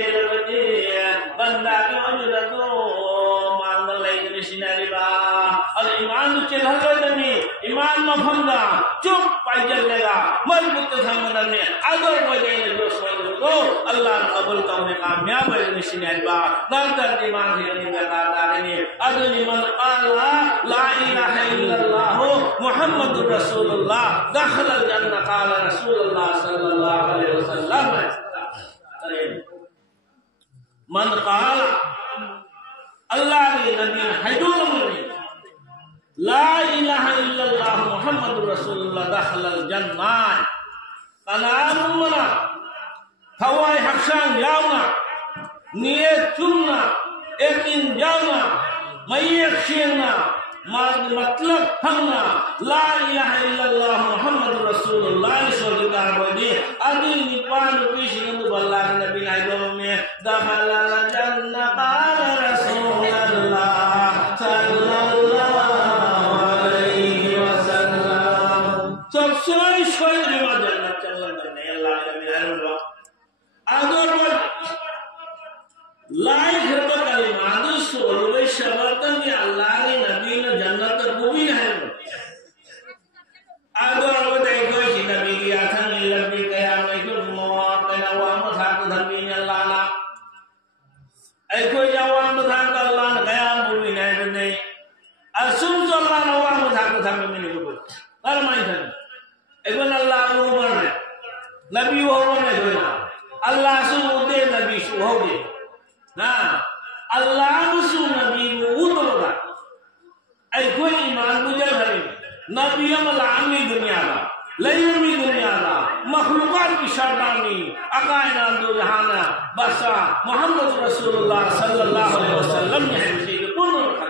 चेलबनी बंदा के मौजूदा तो मान लई सिनारिबा और ईमान चेलहलनी ईमान मफमदा चुप पाइजलेगा मजबूत संगदन में अगर वजह जो सोचो अल्लाह कबूल करने कामयाब है सिनारिबा दर ईमान से निकालने अदनी मन क़ाला ला इलाहा इल्लल्लाह मुहम्मदुर रसूलुल्लाह दखलल जन्नह क़ाला रसूलुल्लाह सल्लल्लाहु अलैहि वसल्लम मन क़ाला अल्लाह के नबी हजूर ला इलाहा इल्लल्लाह मुहम्मदुर रसूलुल्लाह दखलल जन्नह कलामुना हवाई हक्शान जाऊना नियत चुनना यकीन जाऊना मय्यत शेना मतलब हमना ला इलाहा इल्लल्लाह मुहम्मदुर रसूलुल्लाह सल्लल्लाहु अलैहि अदी निपान पिशिंद बल्ला नबी नाइदो में दखलल जन्नह क़ाला रसूलुल्लाह सल्लल्लाहु अलैहि वसल्लम सब सोई सोई रिवाज जन्नत चलन करने अल्लाह नबी नाइदो अगर लाइक रब कलिमा दुसोलवे शब्दन के अल्लाह ने नबी ने जन्नत को भी नहीं अगर वो देखो कि नबी की आथन लंबी कयामत को मौत का वाम था तो धर्मी ने अल्लाह ना ऐ कोई जवान था तो अल्लाह ने कयामत भी नहीं असुम तो अल्लाह ने वाम था तो धर्मी में नहीं बोल फरमाई था एगोन अल्लाह वो बोल नबी वो नहीं होना अल्लाह सु दे नबी सु हो दे ना अल्लाह मुसु नबी उतोगा ऐ कोई ईमान गुजर करे नबी अमलामी दुनिया का लयमी दुनिया का मखलूकात की शर्दानी अकायना दो जहाना बसा मोहम्मद रसूलुल्लाह सल्लल्लाहु अलैहि वसल्लम ने हमसे पूर्ण रखा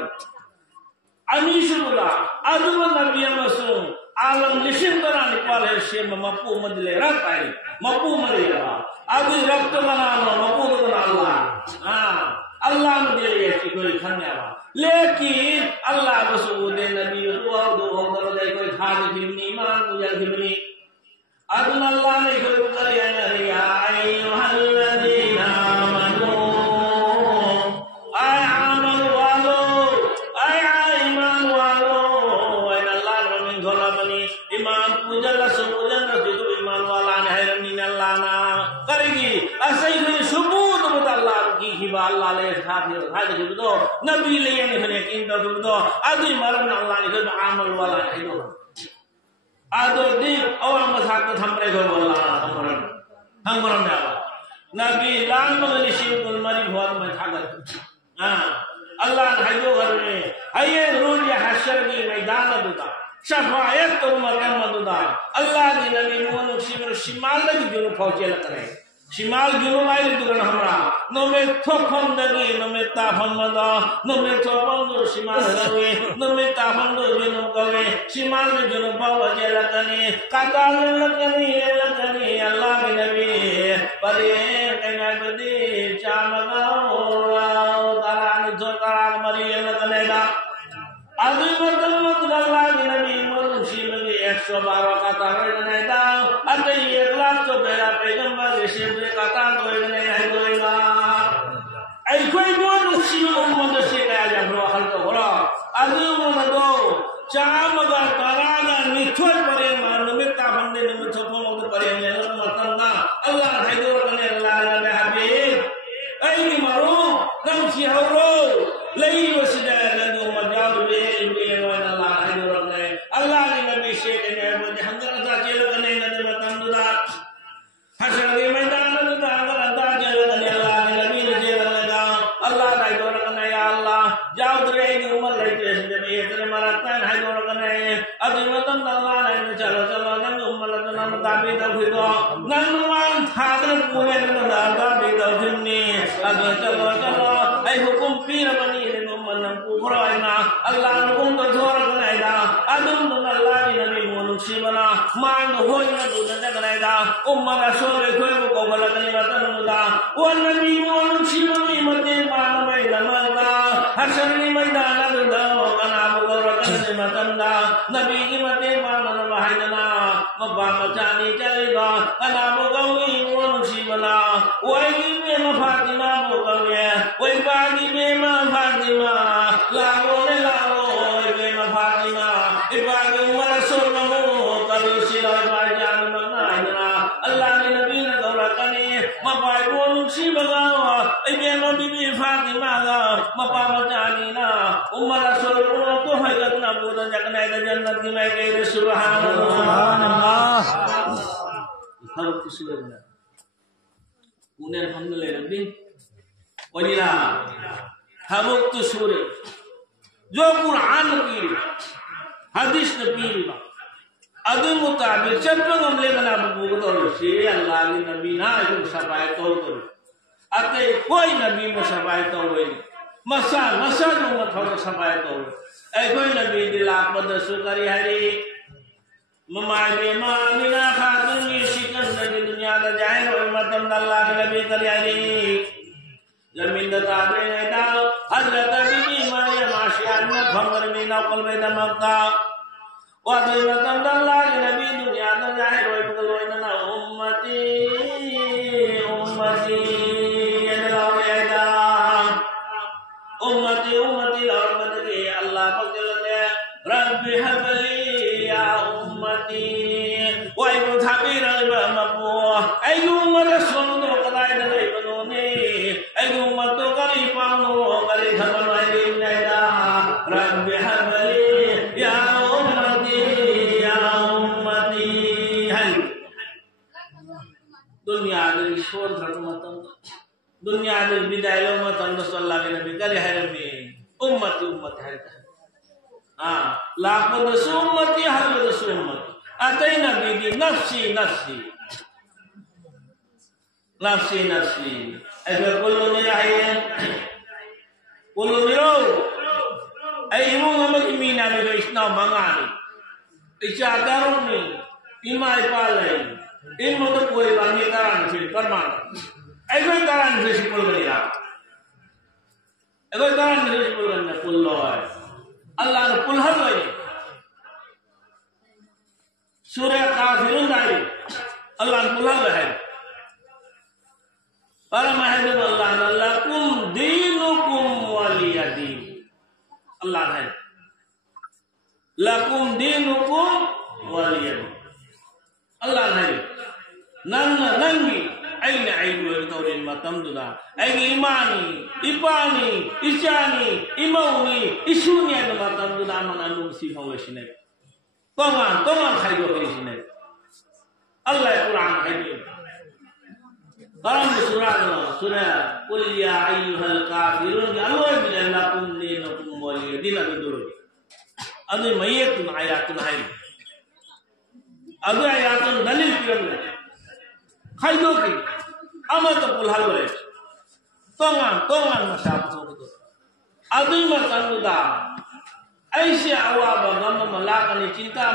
अनीशुल्लाह अजुब नबी मसू आलम निशिंदरा निकाल है शे मपू मदले रख आई मपू मरेगा अभी रक्त बनाना मपू बना अल्लाह हाँ अल्लाह ने दे ये कोई धन्यवाद लेकिन अल्लाह बसूदे नबी दुआ दो दे कोई खाद खिमनी मान पूजा खिमनी अदन अल्लाह ने कोई करिया नहीं आई अय्युहल्लज़ीना आमनू आय आमन वालो आय ईमान वालो आय अल्लाह ने गोला बनी ईमान पूजा ला सुबुजन रखी तो ईमान वाला ने है रनी अल्लाह ना करेगी ऐसे ही सुबूत बता अल्लाह की हिबा अल्लाह ले खातिर खातिर जुदो नबी ले ने ने किंदा जुदो आदि मरन अल्लाह ने को अमल वाला है दो आदो दी और मसाक थमरे को अल्लाह हमरन ना नबी लान मगली शिवकुल मरी भवन में थागत हां अल्लाह ने हजो घर में आये रोज हशर की मैदान दुदा शफायत तो मरम दुदा अल्लाह ने नबी मोनो शिवर शिमाल लगी जो पहुंचे लकरे शिमाल जुनो लाई दुगन हमरा नो में थोखम दगी नो में ताफम मदा नो में थोपम दो शिमाल गवे नो में ताफम दो जुनो गवे शिमाल में जुनो पहुंचे लकने काताल लकनी अल्लाह के नबी परे कहना बदी चामगाओ तारान जो तारान मरी लकने दा अभी मत अल्लाह के नबी मुर्शी में 112 का तारे नहीं दा अरे 1 लाख तो बेरा पैगंबर से कथा कोई नहीं है कोई ना ऐ कोई मुर्शी में उम्मत से कहा जा रो हल तो बोला अभी मन दो चामगा तारागा निथोर परे मान में ता बंदे ने छोपो मत परे ने मतंगा अल्लाह है दो कने अल्लाह ने हबीब ऐ मारो कम सी हो लई वसदा लदो मजाब बे अल्लाह है दो रखने अल्लाह के नबी से ने हंगर दा चेल कने ने मतंगा हशर के मैदान में दा दा चेल कने अल्लाह के नबी ने चेल लगा अल्लाह है दो रखने या अल्लाह जाओ तेरे की उम्र लेते हैं जब ये तेरे मरता है दो रखने अभी मतन अल्लाह ने चलो नंग उम्र तो नंग दाबी दा फिरो नंग मान थागर पूरे ने दाबी दा फिरनी अगर चलो ऐ हुकुम पीर बनी ने मन पुखराइना अल्लाह ने हुकुम तो छोड़ बनाइदा अदम अल्लाह की नबी मुनुक्षी बना मान होय न दूध जगनाइदा उम्मा रसूल कोई को बोला कनी वतन मुदा वो नबी मुनुक्षी बनी मते मान में लमदा हशरी मैदान दा कना बोर कने मतंदा नबी की मते मान न भाईना मब्बा मचानी चलेगा कना बोगवी मुनुक्षी bana wai me ma Fatima bo kame wai bagi me ma Fatima la go me ma Fatima ibagi mara sorna mo kalu sila ba jan manana Allah ni nabi na gaura kani ma bai bo si bagawa ibe ma bibi Fatima ga ma pa ma jani na umara sorna to hai gatna bodan jakna ida jannat ki mai ke subhanallah harus kusulah Unen alhamdulillah Rabbi wajila habuk tu surah जो कुरान की हदीस नबी अदु मुताबिक चप्पल हमले बना बुगत और से अल्लाह के नबी ना जो सफाई तो अते कोई नबी में सफाई तो हुई मसा जो मत हो सफाई तो ऐ कोई नबी दिला पद सुकरी हरी ममाई में मामिना खातुन की शिकन नबी दुनिया दा जाए और मतम अल्लाह के नबी करी हरी जमीन दादे ना हजरत बीबी मरियम आशियान में भंगर में नौकल में दमकता वादे मतम अल्लाह के नबी दुनिया दा जाए रोय बगलोय ना उम्मती उम्मती उम्मती उम्मती और मदे अल्लाह पकड़े रब्बी हबली या उम्मती वाई मुताबिर मबो अयु मर सोनो कदाय दे बनोने अयु मतो करी पानो करी धमनाई नैदा रब्बी हबली या उम्मती हल दुनिया दे शोर धर्मतम दुनिया दे विदाय लो मतन सल्लल्लाहु अलैहि नबी करे है रब्बी उम्मती उम्मत है हां लाख दस उम्मती हर दस उम्मत अतई नबी दी नफ्सी नफ्सी नफ्सी नफ्सी ऐसे कुल्लू में आए कुल्लू मिरो ऐ इमो नमक मीना में जो इतना मंगानी इच्छा दारों में इमाई पाले इन मतलब कोई बानी करान फिर परमान ऐसे करान फिर सिपुल करिया ऐसे करान फिर सिपुल करने कुल्लो है अल्लाह ने पुलहर लगे सूरह काफिरून आई अल्लाह ने पुलहर है पर महबूब अल्लाह ने लकुम दीनुकुम वलिया दीन अल्लाह है लकुम दीनुकुम वलिया अल्लाह है नंगी ऐने ऐबु तौरीन मतमदुदा ऐगे इमानी इपानी इचानी इमौनी इशुनी ऐने मतमदुदा मनालुम सिफावशिने तोमान खाइगो करिसिने अल्लाह Quran खाइगो surah qul ya ayyuhal kafirun alwa billakum dinakum waliya din adul adu mayatun ayatun hay adu ayatun dalil kiram khaydo ki amat pul halwe tongan masab to adu matanuda aisha awaba gam malakani cinta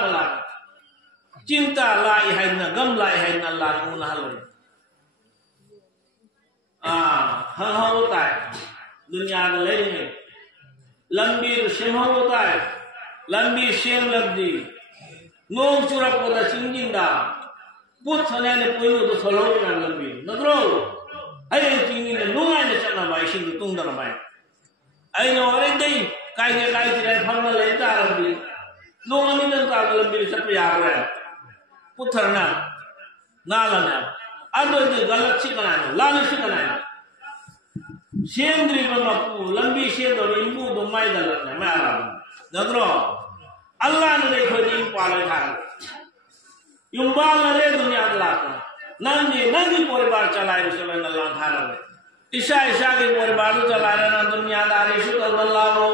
la ilaha gam la ilaha allah mun halwe हम होता है दुनिया में लेंगे लंबी Shem होता है लंबी शेम लगती नोंग चुरा पोता चिंगिंदा पुत होने ने पुयु तो सोलो ना लंबी नदरो अरे चिंगिंदा नोंगा ने चलना भाई शिंग तुंग दना भाई अरे नो अरे दे काय चिरे फर्मा लेता लंबी नोंगा ने तो लंबी सब यार है पुथरना ना लना अदो गलत सिकना लाल सिकना शेंद्री बमपू लंबी शेंद और इंबू दुमाई दलत ने मैं आराम नदरो अल्लाह ने देखो दिन पाले था युम्बाल ने दुनिया लाख नंगी परिवार चलाए उसमें अल्लाह था ईशा के परिवार चलाए ना दुनियादारी शुद्ध अल्लाह हो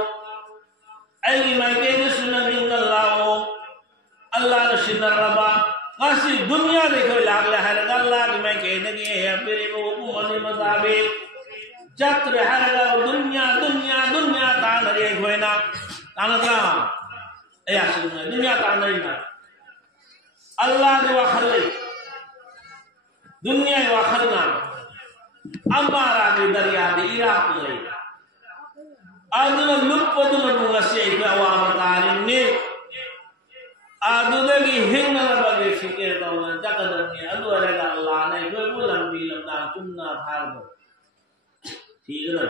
ऐगी मैं के सुनगी अल्लाह हो अल्लाह ने सिद्दर रबा मासी दुनिया देखो लागले है अल्लाह की मैं कहने की है मेरे वो मनी मताबे चक्र है दुनिया तान रे होइना तानका ए आसुन दुनिया तान ना अल्लाह के वखले दुनिया वखलना अम्बारा के दरिया दे इराक ले अदन लुपदन बुंगसे के अवाम तारिन ने आदुदगी हिंगना बगे फिके तो जकदनी अलुरेगा अल्लाह ने कोई लंबी लंबा चुन्ना थार दो ठीक है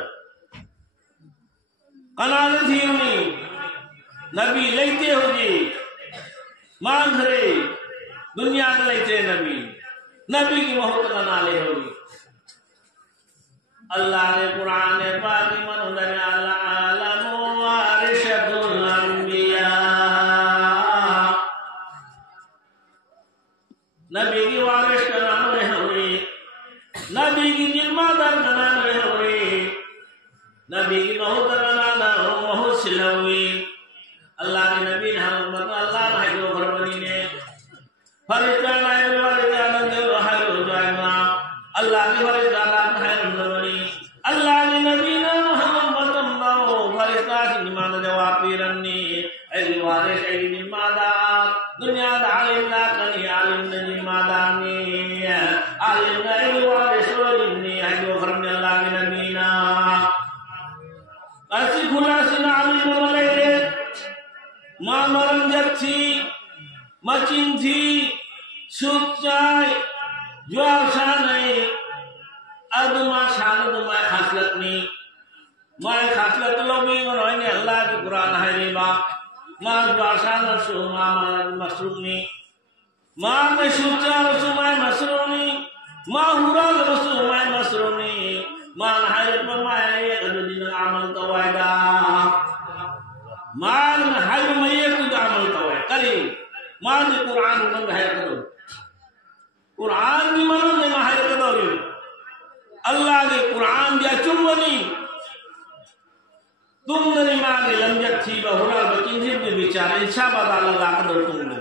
कनाल थी उन्हीं नबी लेते हो जी मांग रे दुनिया के लेते नबी की मोहब्बत कनाले होगी अल्लाह ने कुरान में पाक में मनोदन अलमु वारिशतुल अंबिया नबी की वारिश का नाम है नबी की जिम्मेदार का नाम है नबी की मोहब्बत का नाम मोहसिल हुई अल्लाह के नबी ने हम अल्लाह भाई को भरबनी ने फरिश्ता लाए वाले आनंद हाय हो जाएगा अल्लाह के फरिश्ता लाए भरबनी अल्लाह के नबी ने मोहम्मद अम्माओ फरिश्ता से निमान जवाब पीरनी ऐसी वारिश ऐसी निमादार दुनिया दालिम ना कनी आलिम ने निमादानी आलिम ने ऐसी वारिश वालिनी है जो फरमान अल्लाह के नबी ना ऐसी खुलासी ना आलिम वाले मां मरम जक्षी मचिन थी सुचाई जुआर शाने अदमा शानद माय खासलत नी माय खासलत लोगी गनोय ने अल्लाह की कुरान है रे बा मां जुआर शान सु मां मसरूनी मां में सुचा रसु माय मसरूनी मां हुरा रसु माय मसरूनी मां हायत माय ये दिन अमल तवायदा मान हर मये कुछ अमल तवाय करी मान कुरान मन है करो कुरान भी मनो ने है करो अल्लाह के कुरान दिया चुम्बनी तुम ने मांगे लमजत थी बहुरा बकिंजी भी विचार इंशा बात अल्लाह का दो तुम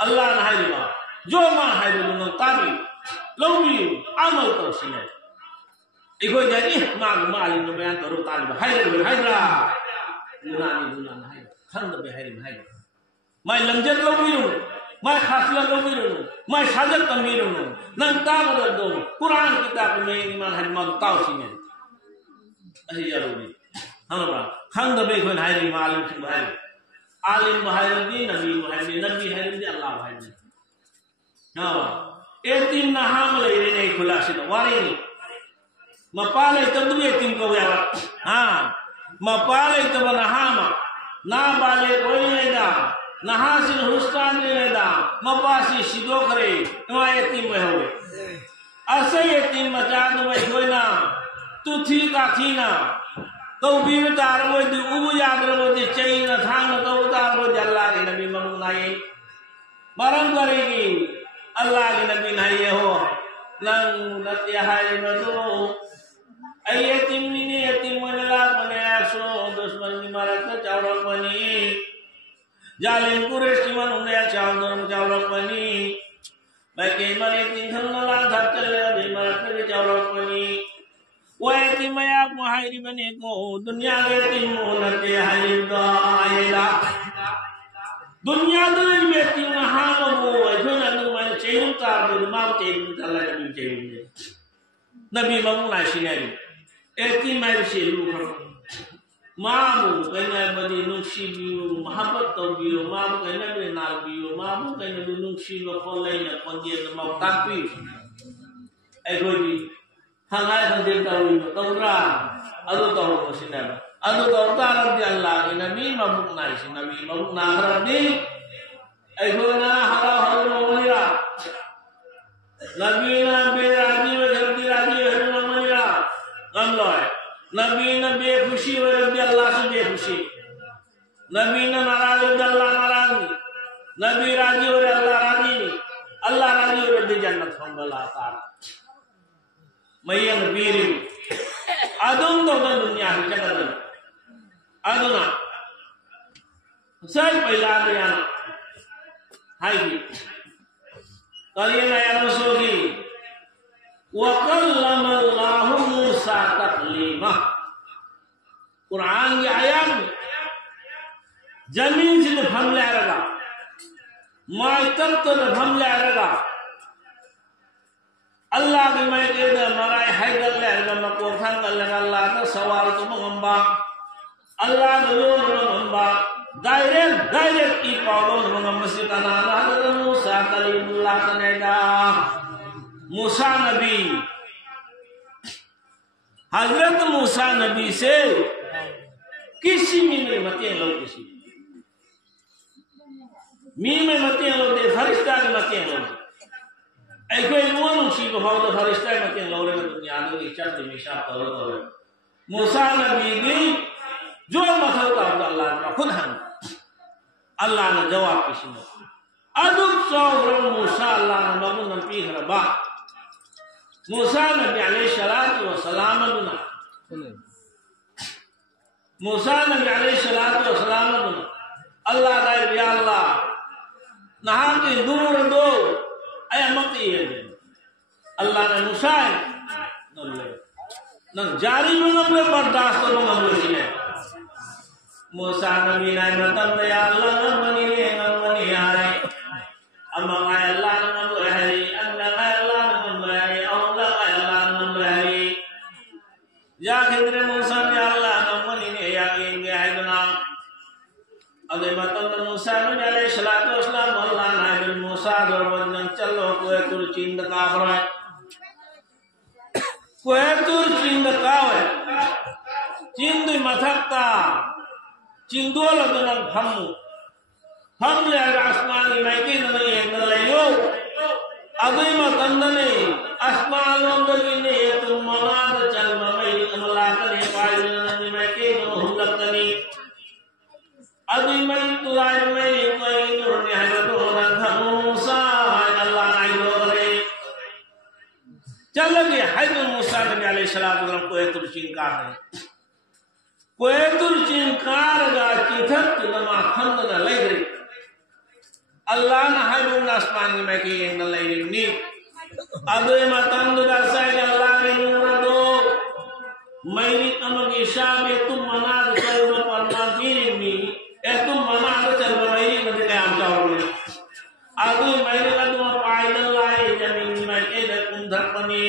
अल्लाह ने है बा जो मां है बोलो ताबी लोगी अमल तो सीने इको जानी मां मालिक ने बयान करो तालिब हैदरा दुनानी है खंड पे है मैं लमजत लोगी मैं खासला लोगी मैं साजत तमीर नंता बदल दो कुरान किताब में ईमान है मत ताउसी में अरे यारोगी हमरा खंड पे कोई है मालिक की भाई आलिम भाई दी नबी है दी अल्लाह भाई हां एतीम ना हम ले रे खुलासी तो वारी मपाले तब एतीम को यार हां मपाले तब नहामा ना बाले कोई लेदा नहासिन हुस्तान लेदा मपासी सिदो करे तो यतीम में होवे असे यतीम मजाद में कोई ना तू थी का थी ना तो बीवतार वो दी उबु याद रो दी चई ना थांग तो उतार वो अल्लाह के नबी मनु नाई मरम करेगी अल्लाह के नबी नाई हो लं नत्या है मदो यतीम ने यतीम मनला मने आसो दुश्मन की मारत चावरक बनी जालिम कुरेश की मन उन्हें चावरक चावरक बनी मैं के मरे तीन थनला धरते ले मारत के चावरक बनी वो यतीम आप मुहाइरी बने को दुनिया के तीन मोनते हाइदा आएला दुनिया के यतीम हाल वो जो ननु मन चेयुता मां चेयुता ला नबी ममु नाशिनेरी एती माय शेलू मामू कहना बदी नुक्सी बियो मोहब्बत तो बियो मामू कहना बे नाल बियो मामू कहना बे नुक्सी लो खोले न पंजे न मौ तापी ए गोजी हंगाय संदेश तावी तौरा अदो तो हो सिना अदो तो उतार दी अल्लाह के नबी ममू नाशी नबी ममू नाहर दी ए गोना हरा हरो मनिरा नबी ना बे राजी व जल्दी राजी हरो मनिरा गम लोय नबी ने बेखुशी हो रही अल्लाह से बेखुशी नबी ने नाराज हो अल्लाह नाराज नबी राजी हो रहे अल्लाह राजी अल्लाह राजी हो रहे जन्नत हम बला तारा मैयन बीरी अदुन तो दुनिया की जगत अदुना सही पहला बयान हाय की कलिए ना यार सोगी वकल्लम अल्लाह मूसा तकलीमा कुरान की आयत में जमीन से हमला रहा माय तक तो हमला रहा अल्लाह के मैं के मराय हैदर ले न को खान अल्लाह का सवाल तो मंगबा अल्लाह को लो मंगबा direct ipawon mga masikanan Hazrat Musa kalimullah kaneda Musa Nabi Hazrat Musa Nabi से किसी में मत लो किसी में मत लो दे फरिश्ता के मत लो ऐसे लोगों सी को भाव फरिश्ता मत लो रे दुनिया में इच्छा हमेशा करो मूसा नबी ने जो मथल का अल्लाह का खुद हम अल्लाह ने जवाब किसी ने अदुब सौरम मूसा अल्लाह ने मगन नबी हरबा मूसा नबी अलैहि सलातु व सलाम दुना मूसा नबी अलैहि सलातु व सलाम दुना अल्लाह का या अल्लाह नहा के दूर दो आया मत ये अल्लाह ने मूसा न जारी में न बर्दाश्त करो न मूसा नबी ने मतलब या अल्लाह न मनी आए अम्मा अल्लाह न है अल्लाह न है अल्लाह न है या खिदरे मूसा ने अल्लाह न मनी ने या के है बना अबे मतलब मूसा नबी अलैहि सलातु वसलाम अल्लाह ने मूसा दरबन चलो कोई तुर चिंद का है कोयतुर चिंद कावे चिंद मथक्ता चिंदोल दुनन हम ले आसमानी मायके नले नलेयो अभी मतंदने आसमानों दलिने तुम मनाद चल ममई अमलाकने पाइलने मायके नहुलकनी अभी मैं तुराय में कोई नूर ने हजरत मूसा अल्लाह नाइलो करे चल गए हजरत मूसा नबी अलैहि सलातु वसलाम कोयतुल चिंकार है कोयतुल चिंकार गा चिथत नमा खंद न लेगरी अल्लाह न हजरत आसमान में के न लेगरी अबे मतंद दा साइड अल्लाह ने नूर दो मेरी तमगी शाबे तुम मनाद चल परमा दीनी ए तुम मनाद चल मेरी नदी के आम चावल अबे मेरे लदवा पाइल लाए जमीन में के कुंधपनी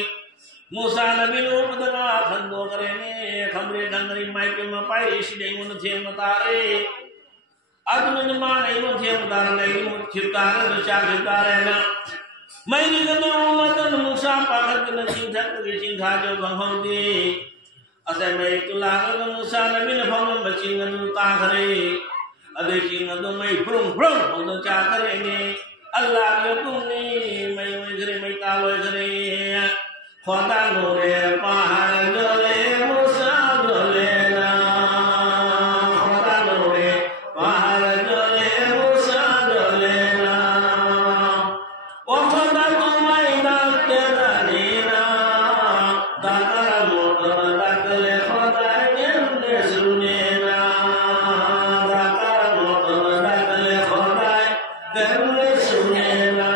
मूसा नबी नो पदमा खंदो करे ने खमरे गंगरी माइके में पाई इसलिए उन थे मतारे आदमी मा नहीं उन थे मतारे नहीं उन छितारे तो चार छितारे ना मेरी गनो मतन मूसा पागत न चिंधक के चिंधा जो भंगम दी असे मैं तुला मूसा नबी ने भंगम बचिंगन ताखरे अदे चिंगन मैं फ्रुंग फ्रुंग उन चा करे ने अल्लाह ने तुमने मैं घरे मैं तालो घरे खोदा नूरे पहाड़ डोले मूसा डोले ना खोदा नूरे पहाड़ डोले मूसा डोले ना ओ खोदा तुम्हारी दात तेरा नीना दाता मोटर दातले खोदा केमने सुने ना दाता मोटर दातले खोदा केमने सुने ना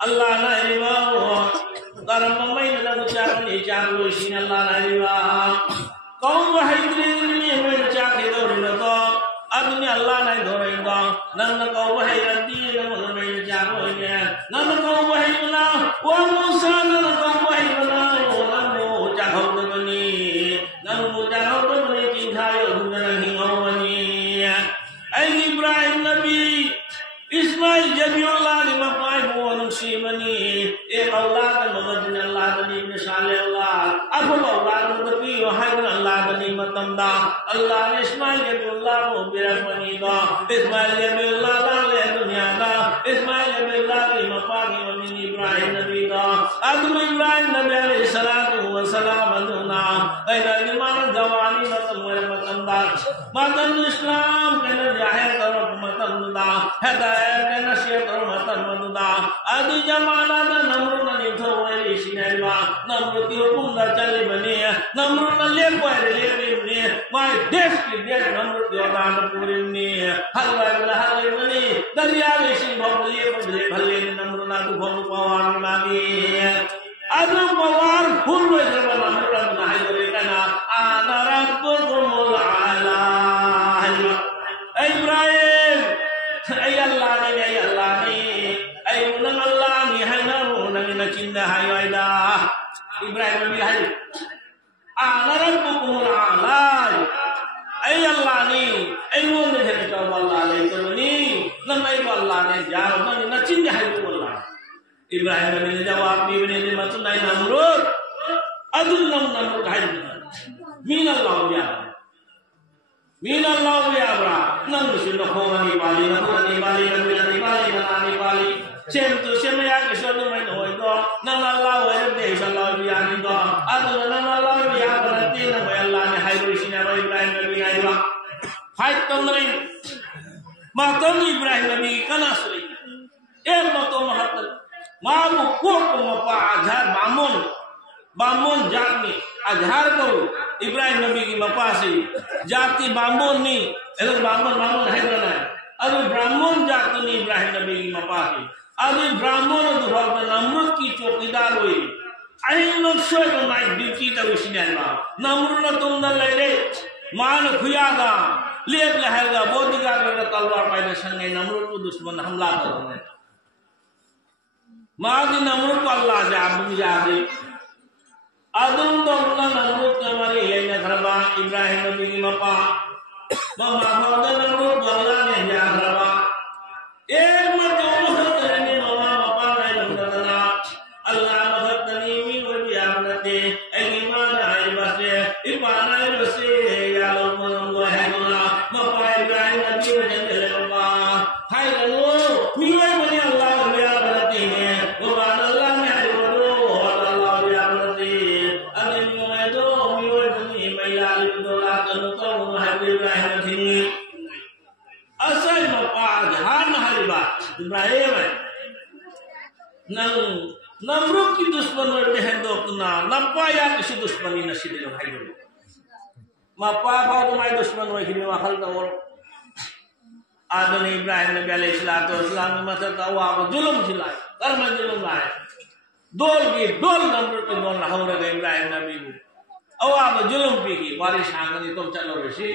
Allah na riwa garam mai na ucap ni charu sin Allah na riwa kaum wahidri ni men chake do na to adni Allah na dhore da nan kaum wahidri na mon men charu ne nan kaum wahidna wa musa nan kaum wahidna nan mo chahau bani nan mo chahau bani tinhayo nan hi ngawani ai Ibrahim nabi Ismail Jabiullah ni mapai buwan simani औलाद मोहम्मद अल्लाह बनी मिसाल अल्लाह अब औलाद नबी वहां अल्लाह बनी मतमदा अल्लाह ने इस्माइल के बिल्ला को बिरहमनी दा इस्माइल के बिल्ला लाले दुनिया दा इस्माइल के बिल्ला की मपागी ममीन इब्राहिम नबी दा आदम इब्राहिम नबी अलैहिस्सलातु वस्सलाम दुना ऐना ईमान जवानी मतम मतमदा मतम इस्लाम के न जाहिर करो मतमदा हिदायत के नसीहत करो मतमदा आदि जमाना दा नमरूद ने थोड़ी सिनेमा नमरूद की हुकुम दा चले बने नमरूद ने ले कोई ले ने माय देश की देश नमरूद के दान पूरे ने हलवा बने दरिया में सी भले भले नमरूद ना को भोग पवार मांगी आदम पवार फुल में नमरूद ना है कहना आना रब्बुकुमुल आला Ibrahim ay Allah ni ay unang Allah ni hay na unang inacinda hay ayda Ibrahim ni hay ana rabbukumul a'la ay Allah ni ay unang ni ka Allah ni to ni nang ay Allah ni jao nang inacinda hay to Allah Ibrahim ni jawab ni matun ay Namrud adul Namrud hay min Allah ya min Allah ya bra nang sin no khoni bali sem tu sem ya ke so no mai no do nang Allah wa de Allah ya ni do adu nang Allah ya bra ti na mai Allah ne hai ru sin ya Ibrahim nabi ai wa hai tong ri ma tong Ibrahim nabi kana sui em ma to mahat ma bu ko ma pa azhar बामोन जात में आधार करो इब्राहिम नबी की मपासी जाति बामोन नहीं अगर बामोन है ना अगर ब्राह्मण जात नहीं इब्राहिम नबी की मपासी अगर ब्राह्मण तो भगवान नमरूद की चौकीदार हुई आई लोग सोए तो नाइट ड्यूटी तक सिनेमा नमरूद ना तुम ना ले ले मान खुयागा लेप लहरगा बोधिगा का तलवार पाए संगे नमरूद को दुश्मन हमला करोगे माँ की नमरूद को अल्लाह से आप जाते आदम तो अपना नमरूद के हमारे लेने खरबा इब्राहिम नबी की मपा ममा भगवान नमरूद गंगा ने जा खरबा एक मत करने ममा मपा नहीं नमरूदना अल्लाह मखतनी में वो भी आमनते ईमान आए बसे या लोग मनों है ना मपा इब्राहिम नबी ने जंगल मपा हाय लो मिले बने अल्लाह में आमनते हैं वो बात अल्लाह में है वो asal mapa jahan hariba Ibrahim nang Namrud की दुश्मन में है दो ना नपा या किसी दुश्मनी नसीब में भाई लोग मपा भाव तुम्हारे दुश्मन में किन्हीं वाखल तो और आदम इब्राहिम नबी अलैहिस्सलाम में मतलब तो वो आप जुल्म चिल्लाए कर्म जुल्म लाए दोल नमरूद की दोल हो रहे इब्राहिम नबी को और आप जुल्म पी की बारिश आंगनी तुम चलो ऋषि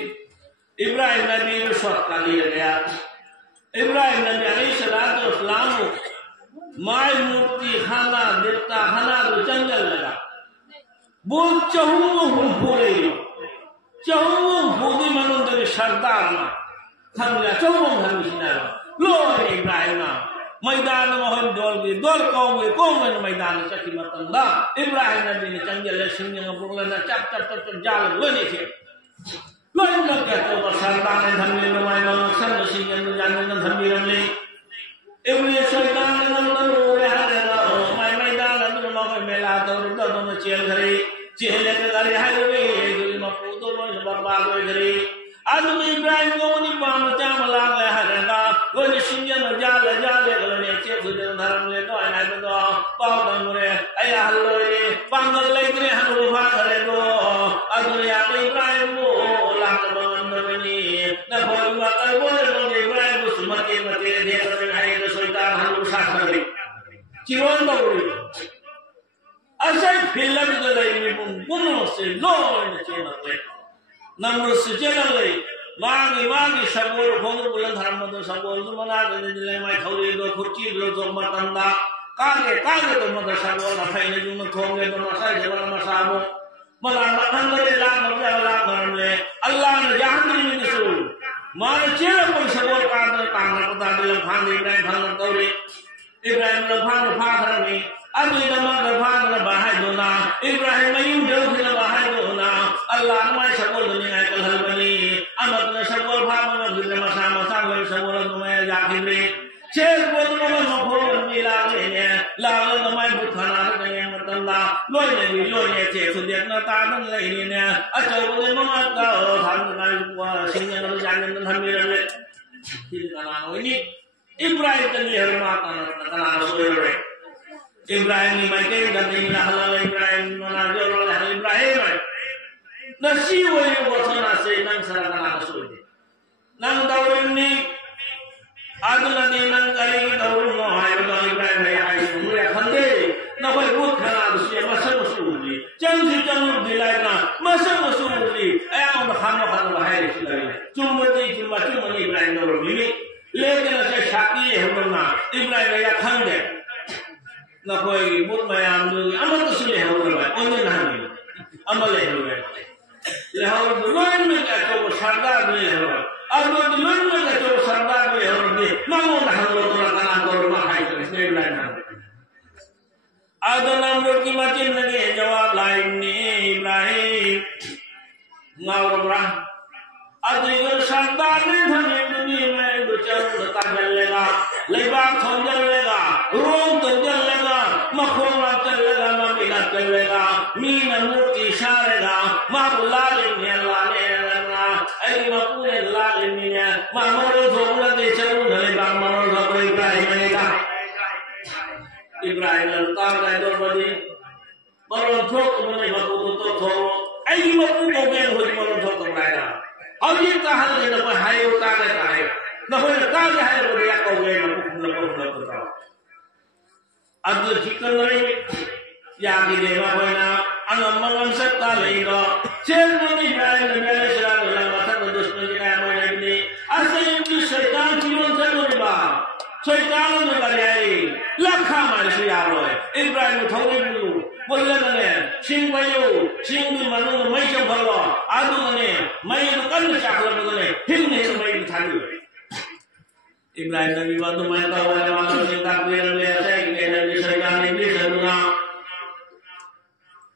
इब्राहिम नबी को शौक का लिया गया इब्राहिम नबी अलैहिस्सलाम को माय मूर्ति खाना देवता खाना तो जंगल लगा वो चहुओं भूदी मनोदर सरदार ना थमला चहुओं धर्म सिना लो इब्राहिम ना मैदान में दोल कौम मैदान चकी मतंदा इब्राहिम नबी ने जंगल ले सिंह ने बुगला चप जाल लोने थे लोन लग गया तो सरदार ने धर्मी में माय सन सिंह ने जाने न धर्मी रमले इब्राहिम शैतान ने नंबर रे हरे माय मैदान में मेला तो दोनों चेल घरे चेले के घरे हाय वे मपू तो बर्बाद हो घरे आदम इब्राहिम को नि पाम चाम लाग ले हरेगा वो नि सिंह ने जाले गले चे खुद धर्म ले तो आना तो पाव दमरे अया हल्लो रे पांगल ले रे हनु भा करे दो आदम या इब्राहिम को लाग बंदनी न भगवा कर बोले इब्राहिम को सुमते मते दे कर हाय तो शैतान हनु साथ करे जीवन दौड़ी असै फिल्म जो ले गुनो से लो ने चे मते नमरूद से चले मांगी सबोल खोंग बुलंद धर्म तो सबोल तो मना दे ले माय थौरी दो खुर्ची लो तो मतंदा कागे तो मत सबोल रखाई ने जुन खोंगे तो मसाई जबल मसाबो मला मतंदे ला मरले अल्लाह ने जहां में सो मान चेले कोई सबोल का तो कांग पता दे फांग इब्राहिम फांग तौरी इब्राहिम लो फांग फा धरनी Adu nama berfaham bahai dona. Ibrahim mayum jauh kena bahai dona. Allah nama sabol dunia kalau bani. Amat na sabol faham dunia masa-masa kalau sabol dunia yakini. Cek buat nama mahu milang ini. Lalu nama bukan yang bertanda. Loynya cek sudah nata dan lainnya. Acau boleh mengatau tham dengan buah singa dan jangan dan hamil. Tidak ini Ibrahim terlihat mata kena suara. Ibrahim ni mereka dan ini halal Ibrahim mengajar oleh Ibrahim. Nasi wajib buat nasi nang serana suci. Nang tahu ini, ada nanti nang kali tahu mohai Ibrahim hai semua khande. Nampak buat kerana suci masa suci. Jangan dilaikan masa suci. Ayam khana hai suci. Cuma Ibrahim orang ini. Lepas saya syaki hamba Ibrahim ya khande. Na koi mut mayam du amal to sule hawl ba onne nahani amal le hawl le hawl loin me ka to sardar le hawl arbo loin me ka to sardar le hawl ni mamu na hawl to kana ko ma hai to isne lai na adanam ki matin nage jawab lain ni Ibrahim ngawra adigal sardar ne dhani dunia mein guchar ta jallega leiba thonjallega rom thonjallega मखोला चलेगा ममीना चलेगा मीना मूर्ति शारेगा मापुलाले लाले लगा ऐ मपुले लाले मीना मामरो धोला दे चलू नलेगा मरो धोला इब्राहिम नेगा इब्राहिम लता का दो बड़ी मरो धोक मने मपु तो थो ऐ मपु को बेन हो मरो धोक बनाया अब ये कहां ले न हाय उता के है न हो ता के है बोलिया को गए मपु न Adu chikanai ya di dewa koina angam mangam sekta leigo cerno ni bai ni bai sera la mata dos ni kai mo ni asai ni syaitan jiwan cerno ni ba syaitan ni kariai lakha mai siya lo Ibrahim thori bulu bolle ne sing bayu sing ni manu mai cham phalo adu ne mai kan chakla ne hin ne mai thani Ibrahim Nabi waktu main tahu ada masuk yang takbir biasa kita di serkan ini semua.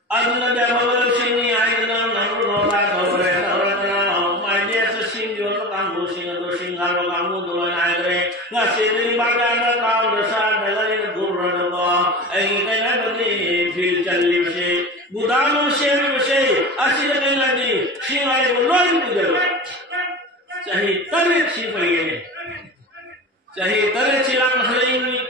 Aduna dia bawa sini aida namu roda korre orang main dia sesing jual kamu sing atau singgah kamu dulu aida ngasih ini bagian tahun besar dari guru nama. Ini kan ada fil cali se budano se asyik lagi singai belum juga. Jadi tarik si pergi. Jadi tarik silang hari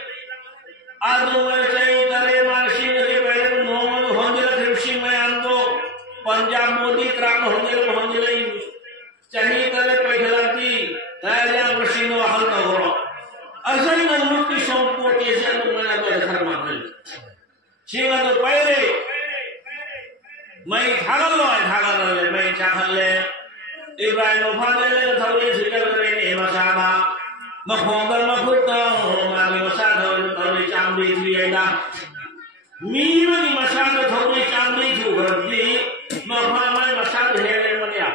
adu macam tarik masih dari bayar nomor honjil terusing mayan tu Punjab Modi kerana honjil ini. Jadi tarik bayar lagi tarik yang bersih hal tahu. Asal yang mukti sompo kiasan tu mana tu ada macam. Siapa tu bayar? Mai thagal le, mai cakal le. Ibrahim Muhammad le tahu ni sikap ini masalah. Makhongal makhutang mali masada thori chambi thieda mi mani masada thori chambi thu gardi mahamai masada hele mania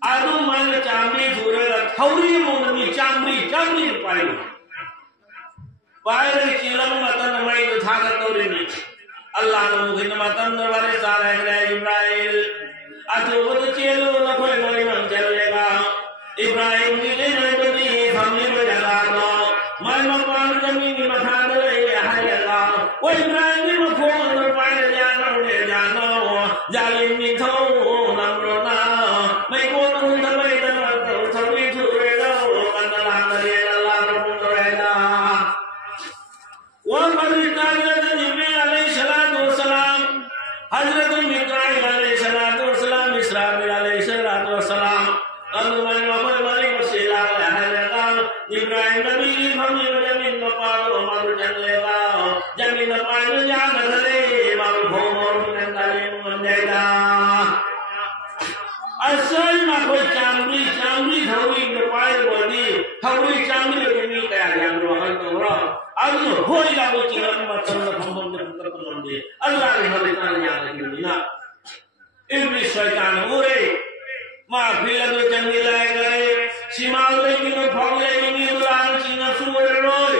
adu mani chambi thura thori monami chambi pai pai chilam matan mai thaga thori ni Allah nu khin matan wale sare Ibrahim adu bud chelo na khoi mai man chalega Ibrahim ni le family berjalan, malam malam kami ni makan le hayala. Wah Ibrahim ni makan bermain jalan, jalan ni tahu namrona. Mereka pun terbaik dan terbaik juga. Kandalah dari Allah bermula. Wah mereka jadi Jibril alaihi salatu wasalam, Hazrat Mikail alaihi salatu wasalam, Israfil alaihi salatu wasalam. Lalu Ibrahim Nabi kami berjamin kepada Umar dan Leba, jamin kepada jangan lari, baru homor dan tali menjaga. Asal nak cambi thawi kepada bodi, thawi cambi ini kaya yang doakan orang. Aduh, hoi lalu cilam macam terhambung terpenuh di. Allah lihat yang lagi nak. Iblis syaitan ure, maafkan tu jangan lagi. Simal lagi nak phang lagi ni ulang Cina suara roy.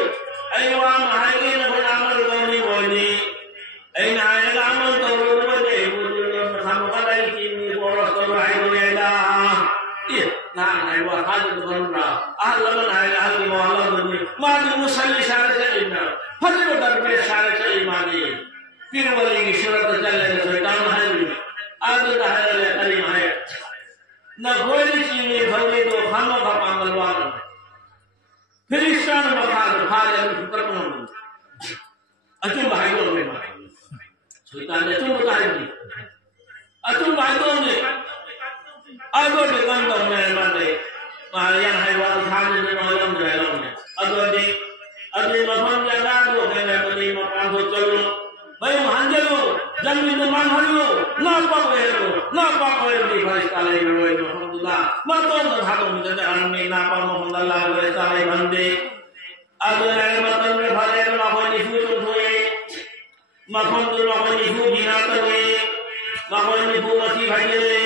Ayam mahal ni nak beramal kau ni نعم أيوة هذا الغرنا أهل من أهل موالد ما دي مسلي شارع إيمان فجر درب شارع إيماني फिर वाली की शरत चल रही है काम है आगे का है करीम है न कोई चीज में भले तो खाना का पागलवान फिर इस्लाम बखार खाले शुक्र कौन अचुम भाइयों में सुल्तान ने तुम बताएंगे अचुम भाइयों ने आगो के कंधों में माने मारियां है वाला खाने में मालूम है लोगे अगले मफन जगह दो कहने बनी मकान को चलो भाई हांजलो जमीन मान हलो ना पावे दी भाई ताले रोए अल्हम्दुलिल्लाह मतो न भागो मुझे अन्ने ना पा मोहम्मद अल्लाह वे ताले बंदे अगले मतन में भले ना होनी फूटो होए मखन तो ना होनी फूटी ना तले ना होनी फूटी भाईले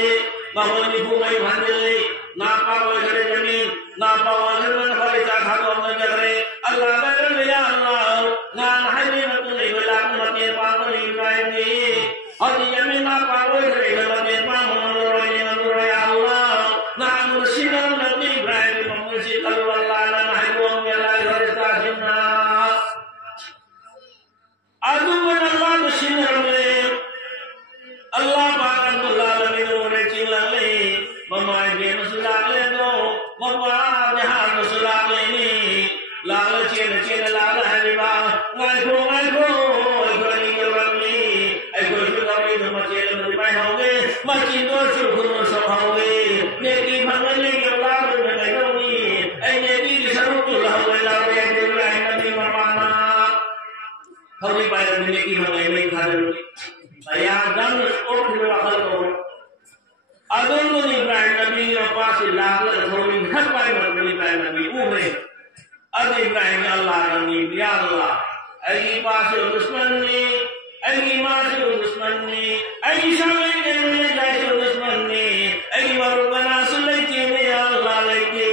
ना होनी फूटी भाईले ना पावे घरे जमीन ना पावे घर में भाई ता भागो न करे अल्लाह ने या अल्लाह ना हनी न तूने बोला मते पावे इब्राहिम और जमीन ना पावे घरे मते पावे रोए रोए अल्लाह ना मुर्शिद नबी इब्राहिम मुर्शिद अल्लाह ना हयो मेला घरता जिन्ना आदू में अल्लाह मुर्शिद में अल्लाह पाक अल्लाह ने ओरे चिल्लाले ममा के मसलाले दो ममा जहां मसलाले नी लाल चेन लाल हरिबा वाइको गनी गनी आई को सुनाई तो मचेल मरिबाई होगे मची दो सुखुन सब होगे नेकी भंगले के लाल में गई आई नेकी सरू तो लावे लावे इब्राहिम नबी मपाना थोड़ी पाए नेकी भंगले में खाले या दम ओखले वाखल को अदुल इब्राहिम नबी के पास लाल थोड़ी घर पाए इब्राहिम नबी उमरे अब इब्राहिम अल्लाह रनी या अल्लाह अली पास दुश्मन ने अली मां से दुश्मन ने अली शामे के में जाए दुश्मन ने अली वरबना सुलैती ने अल्लाह लेके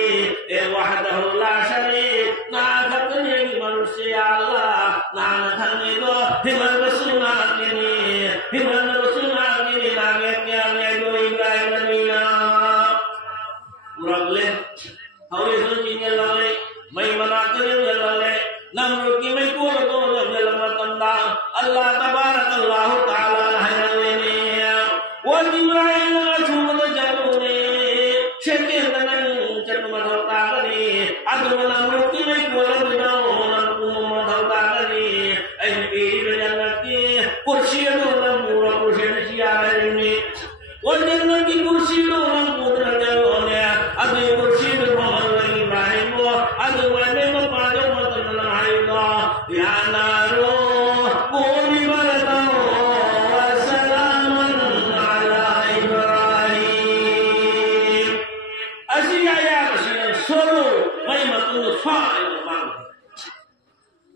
ए वहदहु ला शरीक ना खतने की मनुष्य या अल्लाह ना खने दो हिमन रसूला के ने हिमन रसूला के ने नागे क्या ने जो इब्राहिम नबी ना मुरगले हवे सुनी ने लाले मैं मना करे जलाले नमरो की मैं को तो जलम तंदा अल्लाह तबारक अल्लाह ताला हरने वो इब्राहिम छुमन जलने शेके नन चतम धोता करे अदम नमरो की मैं को जाओ नम धोता करे ऐ पीर जन्नती कुर्सी दो नमरो कुर्सी नसिया रहने वो जन्नत की कुर्सी दो नमरो जाओ ने अदे कुर्सी दो इब्राहिम वो अदे वाले में पाजो मत बनाएगा या नारो कोनी बरतो सलामन अला इब्राहिम असिया या सोलो मैं मतुल फाइल मांग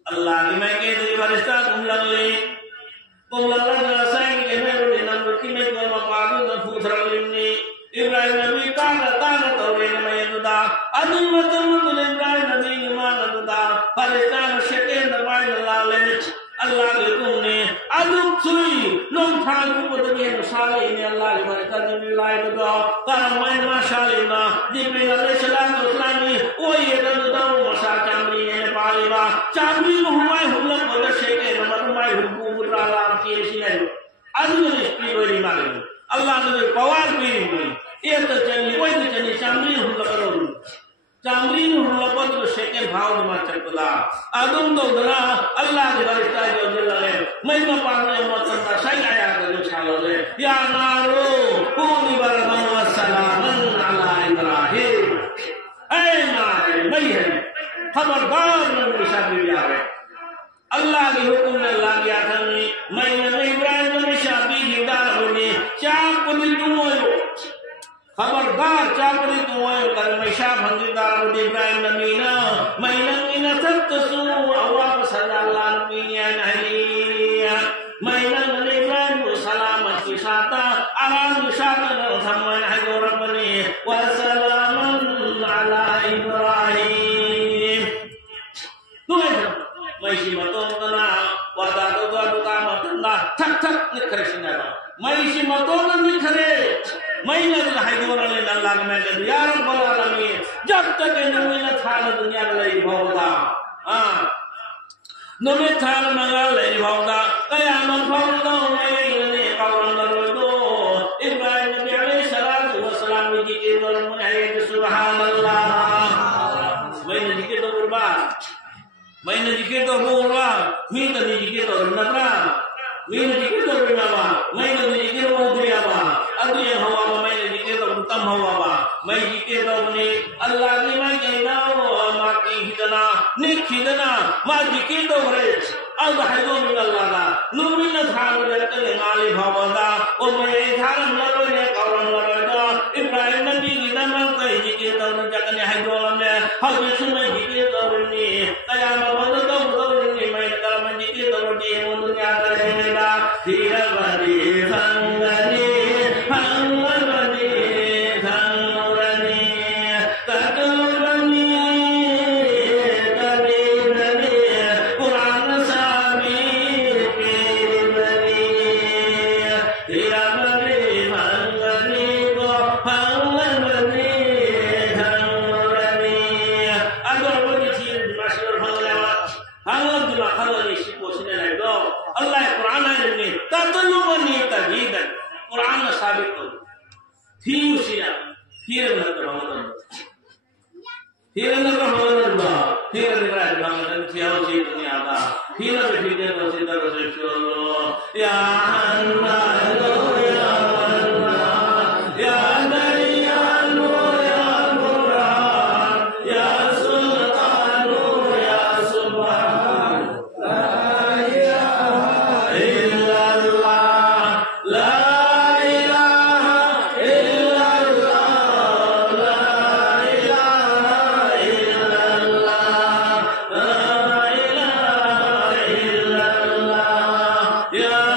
अल्लाह की मैं के तेरी फरिश्ता तुम लगे साईं के में रोने ना मुक्ति में को मपादू न फूट रलिनी इब्राहिम नबी का तौरे न मैं दुदा अदुमत मुल इब्राहिम नबी ईमान दुदा फरिश्ता शके नबाई लाले अल्लाह के तुमने अदुम सुई लोग थान को दे साले ने अल्लाह के बरकत में लाए दो करम में माशाअल्लाह जिब्रील अलैहिस्सलाम ने ओ ये दो मसा चामरी ने पालेवा चामरी हुमाय हुलम और शके नमरुमाय हुकू बुराला के सिले अदुम ने स्पीड मारे अल्लाह ने पवार पीरी ये तो चली चामरी हुल करो चामरी हुल पर तो शेके भाव में चलता आदम तो दरा अल्लाह के फरिश्ता जो जलाले मैं तो पाने मत का सही आया कर छालो ले या नारो कूनी बरकम व सलामन अला इब्राहिम ऐ नारे मैं है खबरदार निशा भी आवे अल्लाह के हुक्म ने अल्लाह की आखनी मैं इब्राहिम ने शादी की दारुनी चाप को दुमोयो खबरदार चापरी तो आयो कर मैशा भंगीदार इब्राहिम नबीना मैनमीना तत्सु अवाब सल्लल्लाहु अलैहि मैनन इब्राहिम सलामत की साता आराम साता धम्मन है रब्बनी व सलामन अला इब्राहिम तू मैशी मतों तना वादा तो दुका मतंदा ठक ठक निखरसिना मैशी मतों निखरे मैं अल्लाह ने अल्लाह में या rubble alamin jab tak numi na thal dunya lai bhauda numi thal maga lai bhauda kaya man bhauda mai ne kawan do Ibrahim nabi alaihi salatu wassalam ji ke dormun hai subhanallah main dikir to berba main dikir to berba min dikir to nabra min dikir to berba main dikir to berba adu yang hawa main dikir to tam hawa ba main dikir to ni Allah ni mai kaina ma ki hidana ni khidana ma dikir to re al haidu min Allah la numina thalu jarat le ngali bhavada o mai tharam lalo ne kawan lalo Ibrahim nabi kita mantai dikir to jakane haidu le hagi sunai dikir to ni kaya mabado to ni mai kalam dikir to di dunya karela dira bari sangani hangani thangurani kadurani kadurani Quran sami kirani dira bari hangani ko hangani thangurani agar bagi sir masyhur banglawa hangam dima khalani siposine laido Allah Quran ini tadulumani tajidan Quran sabit tu thiusia thiran Ramadan thiau si dunia da thiran fikir wasita rasulullah ya Allah ya Allah ya Dayyan ya Quran ya Sultan ya Subhan Ya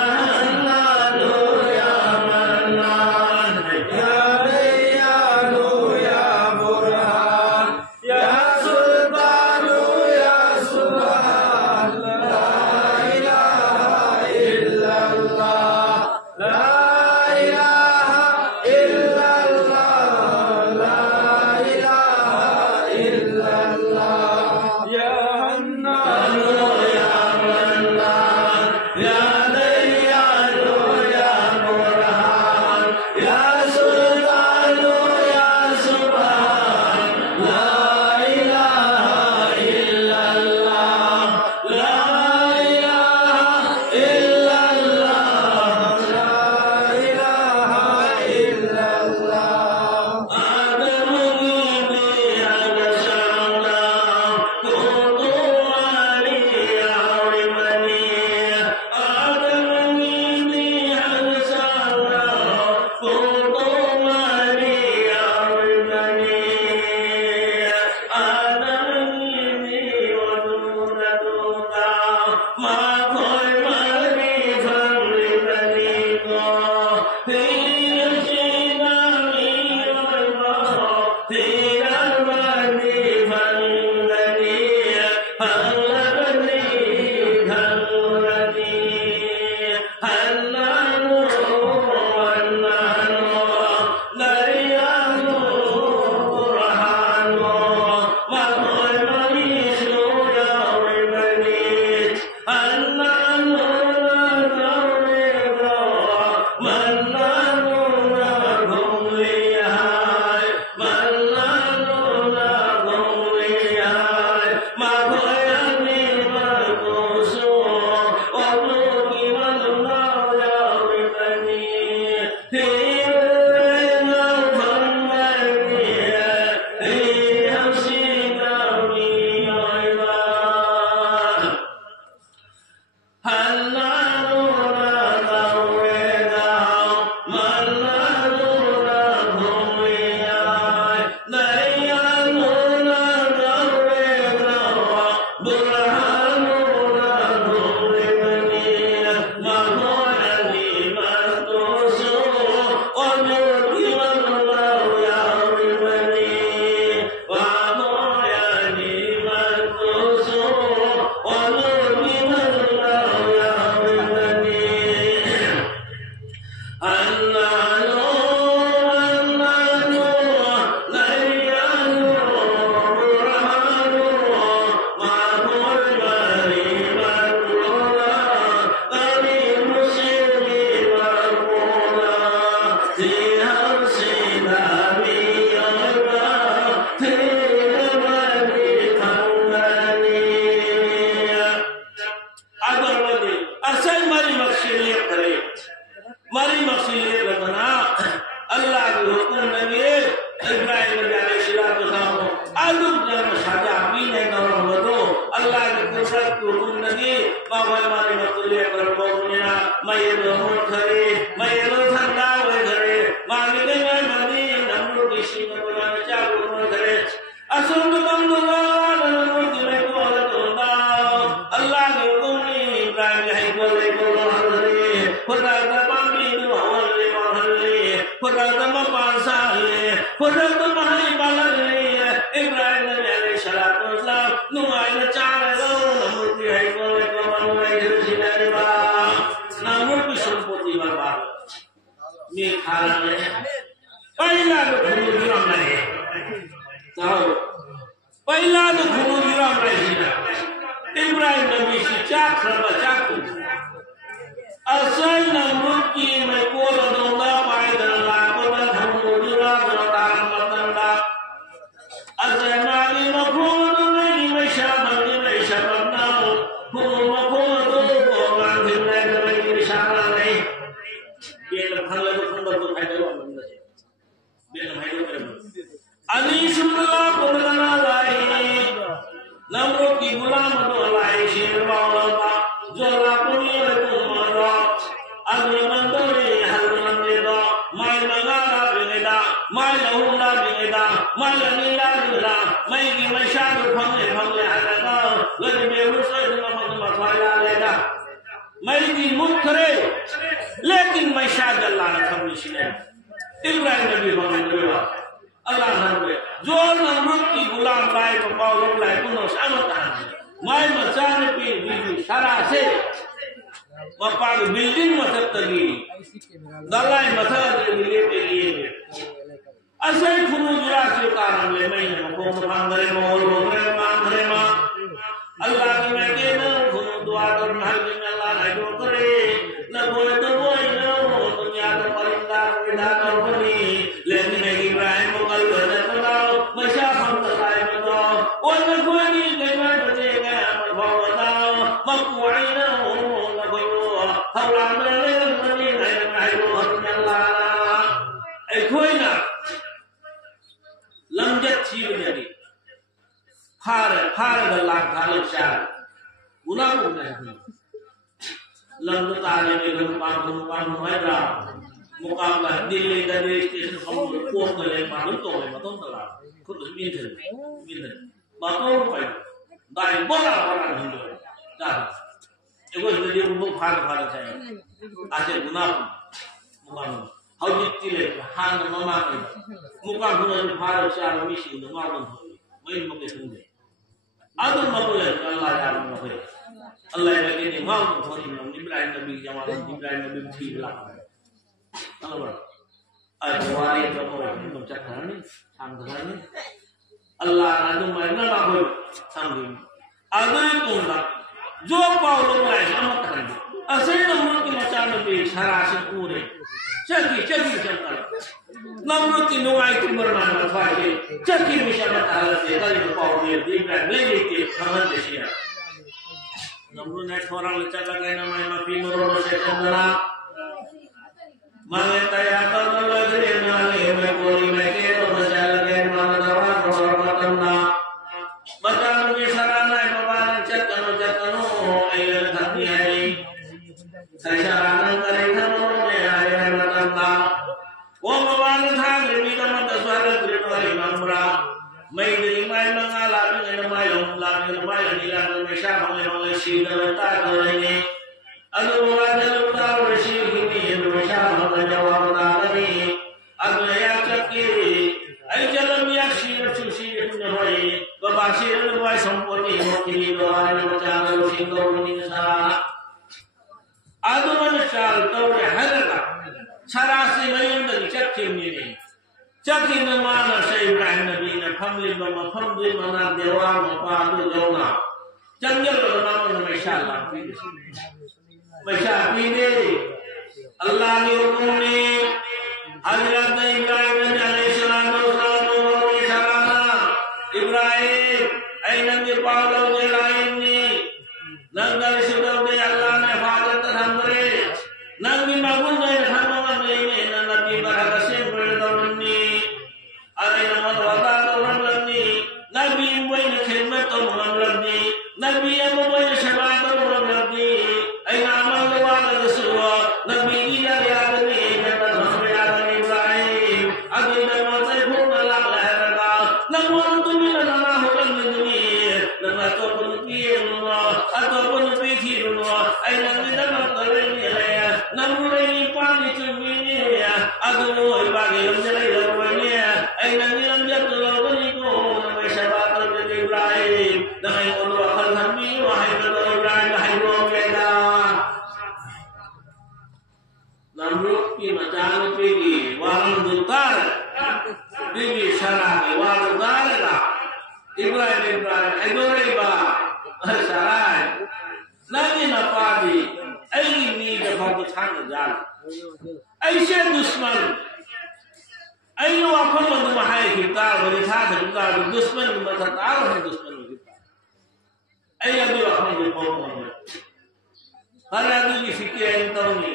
मैं रोहन करे मैं रोहनदा वे करे मांगे मैं money नमरो किसी में बोला चाबू में करे असुर कम दुआ नमरो दिले को दोना अल्लाह के कोनी इब्राहिम है बोले हरे खुदा का पामी हरे हरे खुदा का पांसा है खुदा का महई बालरे इब्राहिम ने अलैहिस्सलातु वस्सलाम नुआई ने चारे लो नमरो की है बोले को मनवे जिले बा नमरो की संपत्ति बर्बाद में खाना में पहला तो खुदा नहीं तो पहला तो खुदा नहीं इब्राहिम नबी से चाखरबा चाकू असल नमरो की मैं कोल दोंदा पायदल ला को हम खुदा दोंदा मतंदा असल माली मफूद नहीं मैं शाबन नहीं शाबना खुद मफूद को मांग मैं नहीं शाबना नहीं बेल भंग को खुदा को फायदा हुआ बेल भाई को अनीशुल्लाह को लगा लाई नमरो की गुलाम तो लाई शेर वाला जो लापुनी को मारा अगले मंदोरे हर मंदे माय मंगाला बिगेदा माय लहुला बिगेदा माय नीला बिगेदा मैं की मशाद फंगे हरदा लग में उसे नमक मसाला लेदा मैं की मुख करे लेकिन मशाद अल्लाह ने खबरिश ने इब्राहिम नबी फरमाया अल्लाह ने जो नमक की गुलाम लाए को पावलो लाए को सामता मैं मचान पे बीवी सारा से वपाग बिल्डिंग मतलब तगी दलाई मतलब ले के लिए असल खुनुजुरा के कारण ले मैं को मांगरे मोल मांगरे मां अल्लाह की मैं के न खुनु दुआ कर हर दिन अल्लाह ने जो करे न बोले तो वो दुनिया का परिंदा विदा कर बनी लेकिन इब्राहिम को कल कर बताओ मशा हम तलाए बताओ और न कोई नहीं देखना बचेगा हम बताओ मकुआइना हो न कोई हौला में ले मनी नहीं वो अल्लाह ए कोई ना लमजत थी बनी फार गल्ला खाले चार गुना को नहीं लंदन ताले में गम होएगा मुकाबला दिल्ली दिल्ली स्टेशन हम को ले मालूम तो है मतलब तला खुद मिल बातों पे दाई बड़ा नहीं दो जा एगो जल्दी उनको फार चाहिए आजे गुना मुकाम हाउ जितले हान ममा के मुकाम गुना फार चार मिशी दो मालूम मैं मके सुनदे आदम मकोले अल्लाह जान मके अल्लाह ने के मालूम थोड़ी इब्राहिम नबी जमाना इब्राहिम नबी थी ला अल्लाह अजवारी जो को चखरनी सांगरनी अल्लाह आदम मरना ना हो सांगी आदम तोला जो पावलो लाए हम करने असे नमरो की मचान पे सारा से पूरे चकी चलता नमरो की नुआई की मरना फाटे चकी मिशन हालत है कल पावले दीपरा ले लेके खबर देशिया नमरो ने थोड़ा लचा लगा ना मैं माफी मरो से चंदना मांगे तया कर लगे नाले में बोली मैं के तो बचा लगे मान दवा और मतना बचा में सारा ना बाबा चकनो आयल धरती है सचारान करे खनो ने आयल मतना वो भगवान था ग्रमी का मत स्वर ग्रमी ममरा मैं दिल में मंगाला में मैं लंगला में मैं नीला में शाम में शीलता करेंगे अनुवाद लुटा ऋषि की शाम में जवाब दानी अगले चक्की ऐ जलम या शीर सुशी न होई बाबा शीर वाई संपत्ति होती बाबा मचान सिंगो निसा आदमन चाल तो हरला सारा से मयंद चक्की में चक्की न माना से इब्राहिम नबी ने फमली बम फमली मना देवा मपा दो जोना जंगल नाम में शाला मशा पीने अल्लाह ने हुक्म ने हजरत इब्राहिम अलैहिस्सलाम ने सलाना इब्राहिम ऐ नंगे पावलो के लाइन ने नंगल सुदो के अल्लाह ने हिफाजत हमरे नंगी मगुल ने हनुमान ने नबी बरक से बरदवनी अरे नमन वदा तो रमनी नबी वही ने खिदमत तो रमनी नबी अब वही सेवा तो रमनी ऐ नाम वाला रसूल nang walang tumila na nahulang na dumir, nang ato punupir mo, ato punupikir mo, ay nang ninalang na rin nila, nang mulay ni Pani Tuminiya, ato mo ay bagilang nila ilawan niya, ay nang nilandiat na lawan ko, na may sabatang na Ibrahim, na may unuwakal kami, wahay na Ibrahim, wahay mo ang kaya. Namrud की मचान Peggy warm दुतार Peggy शराबी warm दारेगा Ibrahim एडोरे बा शराय नगी न पादी ऐगी नी दफा को छान जाल ऐसे दुश्मन ऐनो अपन लोग महाय कितार बड़ी था कितार दुश्मन मथतार है दुश्मन कितार ऐ अभी अपन जो कौन है हर आदमी की फिक्र है तो नहीं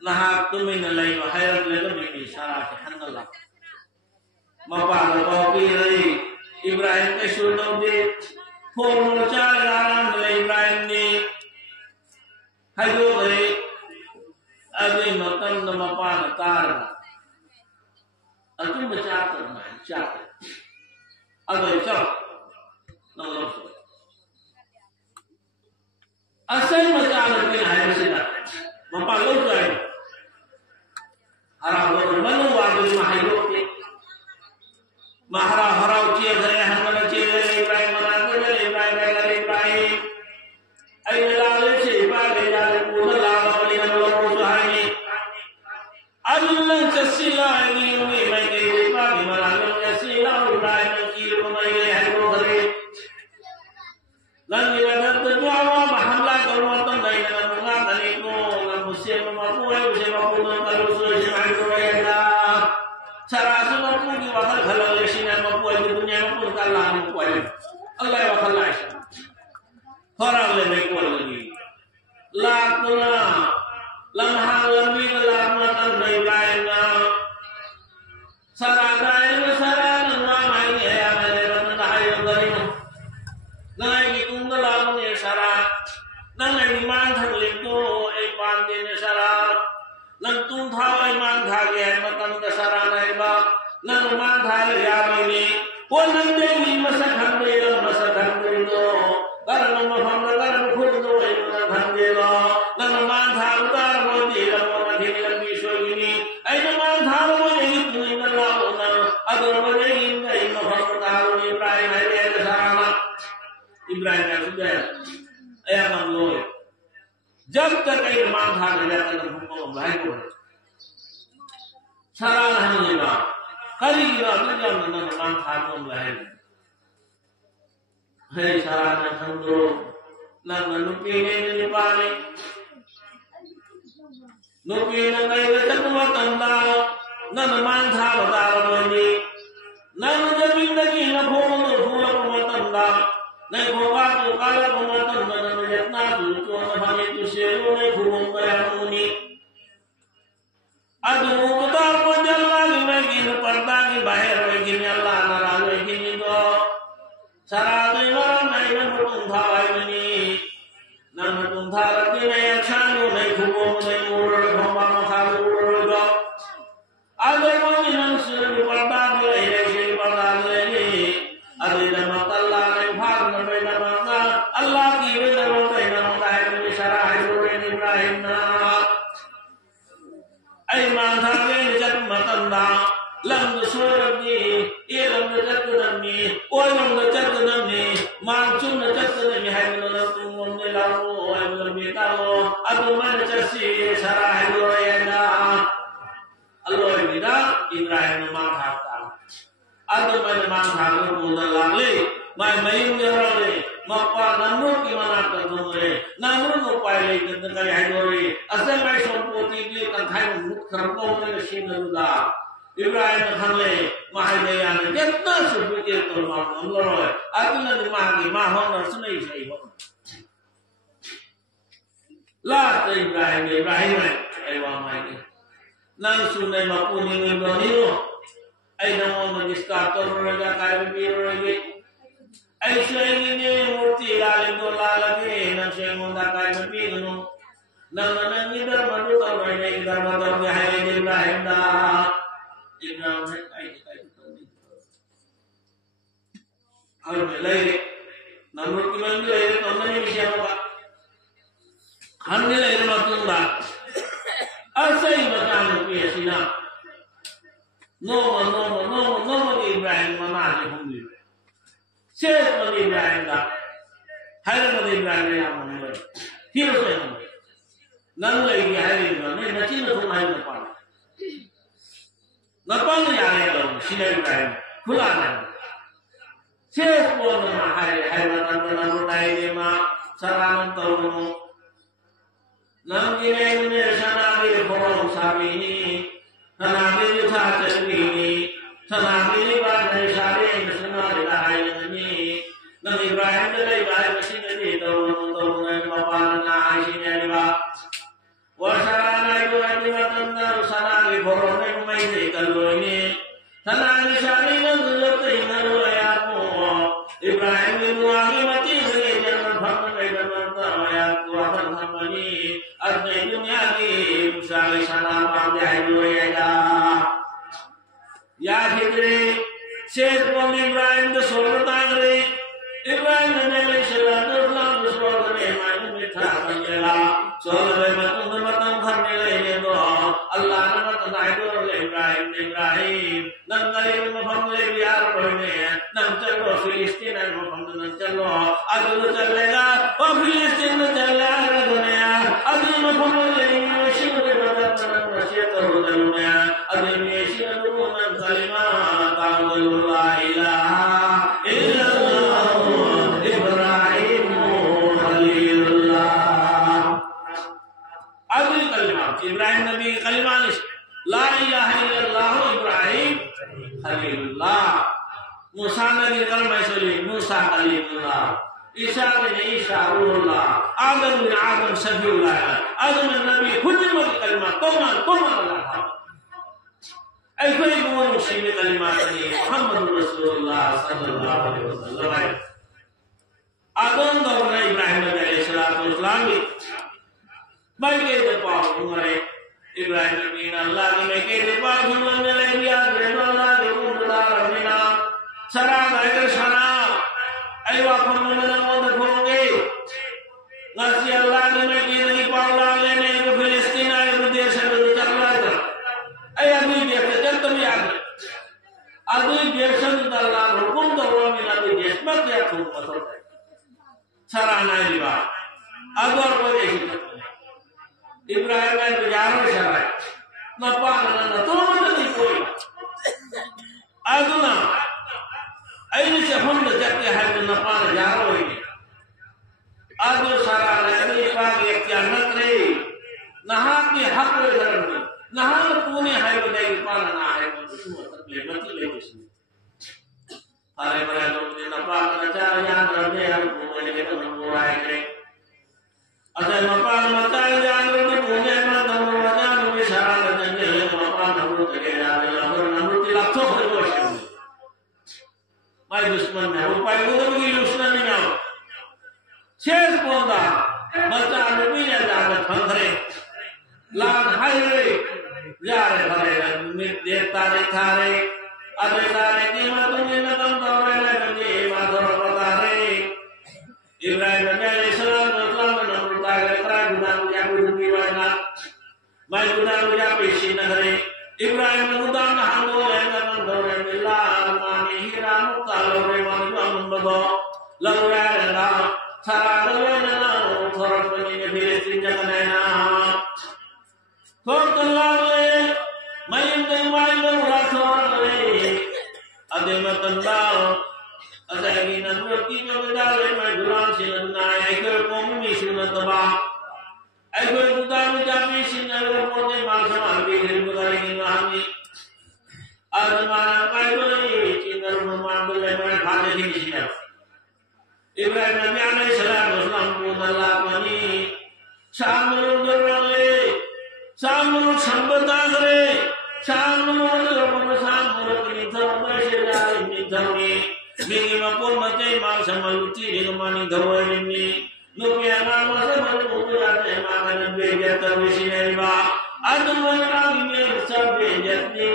lahat tumin na layo hayat lelo ni Sarah hanala mapala ko pili Ibrahim kay sunod di puro cha laram na Ibrahim ni hayo kay adi matan na mapala tar atu macata na chat ado chat na loso asal macata ni hayo sila mapalo tayo harap manu wadu mahayok ni mahara cia saya hamana cia Ibrahim Ibrahim ay nalala si Ibrahim nalala lala dengan orang suhani alulan kasila ini may Ibrahim malamang kasila Ibrahim kiro may hayok hari lang nilagat terjual mahamla kalwatan dari dalam bunga tadi ko musim mapuai kalau sudah jangan kaya cara semua pun diwakal kalau lesinan mapuai di dunia pun kalah mapuai Allah wakal lagi orang lebih kuat lagi lakuna lamhang lebih lamatan baik-baik saranai saran ramai ya ada tahayu dari nangai kung dalam ni sarat nangai man thang limto ay pande ni sarat nang tung thao ay man thage matan ka saranai ba nang man thage ya ni pon nang dewi masakhang do karan mafam karan khud do ay thang de lo nang man thang tar mo di la mo na thini la biso ni ay man thang mo ni ni na la na ador mo ni ay mafam ka ni Ibrahim ay sarana Ibrahim ने सुझाया ऐसा हम लोग जब तक ये मान था जाता है हमको भाई को सारा नहीं लेगा करी गिरा तो जब न मान था को भाई है सारा न हम लोग न नुपी ने पाले नुपी ने नहीं वचन वो तंदा न मान था बता रहे हैं न जमीन की न फूल को तंदा नहीं होगा तो काला बनाता मन में जितना तो हमें तो शेरों ने घूम गया मुनी अदुमुता को जल्ला में गिन पर्दा की बाहर में गिन अल्लाह नाराज में गिन दो सारा दिन नहीं न तुम था आईनी न तुम था रति नहीं अच्छा नहीं घूम नहीं मोड़ घूमा मखा मोड़ दो आगे मुझे न शेर पर्दा में ऐसे पर्दा में अरे जमात अल्लाह ने भाग में बैठा मांगा अल्लाह की विदर होते न मुलाय में शराह रोए इब्राहिम ना ऐ माथा में जब मतंदा लंग सोरनी ये लंग जगदनी ओ लंग जगदनी मांचुन जगदनी है न तुम ने लाओ ऐ लंगे ताओ अब मन चसी शराह रोए ना अल्लाह विदा इब्राहिम माथा ada mana mangkal pun lagi, mai main derale, mapa namrud di mana terjumpa, namrud upaya lagi tentang kali hari asal mai sompoti dia kan hai kerapau ni sini dah, Ibrahim khanle mahai daya ni, jatna sebut itu orang Allah, adulah ni mahon sunai saya. Lah Ibrahim ayam mai, nang sunai mapun ini berani ay naman mag-starter na kaya bibiro ay siya yung murti ilalim ko lalagi nang siya yung kaya bibiro nang nanangidar manukaw ay naigidar matawag niya ay Ibrahim na Ibrahim ay Laire, Namukiman laire, Tomani Shava, Handle Matunda, Asay Matan Piasina. No, Ibrahim Manati Hundi. Says what Ibrahim got. Hiram Ibrahim, here's none like Harry, nothing to mind the part. Not only I she Ibrahim, Kulan. Says one of my Harry, Saran Tono. None given Sanari for Sabini, Sanari Tatani, Sanari Bad Shari, Sanari Lahayani, None Ibrahim the Ibrahim machinery, Don and Mapana, Shineva. What Sarana you and Matanda, Sanari for my Kaloni, Sanari Shari, and the Inaruayapo, Ibrahim Muami Mati, and Pamela, Hamani, Adnayaki, Musali Sana, Yahidri, says one Ibrahim the Solar Tangri, Ibrahim the Nelisha, the Solar name, with Tamila, Solar Matam Hamila, Allah, Ibrahim, Nangari from Leviar, Namtelo, Philistine, and from the Nantelo, Adu Talega, or Philistine, the Talega, Adu from the Nation of the Russia, Adu Nation of the woman, Kalima, Tamalula, Ilah, Ibrahim, Khalilullah. Adu Kalima, Ibrahim Nabi Kalimanis. La ilaha illallah Ibrahim Khalilullah. Musa Nabi Kalmaisuli Musa Khalilullah. Isa bin Isa Ruhullah. Adam bin Adam Safiullah. Adam bin Nabi Kulimat Kalimat. Toman Allah. Every one who see Kalimat Muhammad Rasulullah Sallallahu Alaihi Wasallam. Adam Dawna Ibrahim Nabi Sallallahu Alaihi Wasallam. Bagi the power Ibrahim bin Allah make it by human Malaysia, Remala, Ramina, Sarah, Sana, I walk on the Ponge. Nasi Allah make it in Paula and Palestine, I would dare say to the Talaga. I am in the Gentleman. I do Jason the Lord, whom the woman of the Yes, but they are too. Sarah Naiva. Other way. Ibrahim and Yaro Sharai. Napana, totally. Aduna. I wish a hundred that they had in Napana Yaro. Adu Sarah, Yanatri. Nahaki Haku, Nahan Puni Highway Pana, I want to legislation. I read in Napana, Yan, they have to right. Ada mapan matai jangan punya mata jangan bicara dengan mapan namun terkena dalam namun tidak tahu berapa. Mai dushman है वो पाई वो भी दुश्मन नहीं है. शेर बोला मत आदमी ने जाने फंदरे लान हाईवे जारे भरे देवता ने थारे अबे थारे की मतुंगे न कम दौड़े लगे Madhav बतारे Ibrahim alaihissalam Mai gudang uja pesi negeri Ibrahim gudang hango lengan dore billah mani hira mukalo rewan membedo lalu ada sarana thorap ni Filistin janganana thortallale mai mai rasul ade matandal adagi nanti ngadale mai gulang silna ikut komuni sunataba I go to the Japanese and I will put them on the Hillary. Adamana, I will eat in the room on the level of Hallelujah. Ibrahim Salam was not with the Lapani. Samuel the Raleigh, Samuel Sambatagre, Samuel the Samuel in Tony, making a poor Mate Marsamaluti in the money the way in me. Look at my and get the missionary. I don't want to subway just me.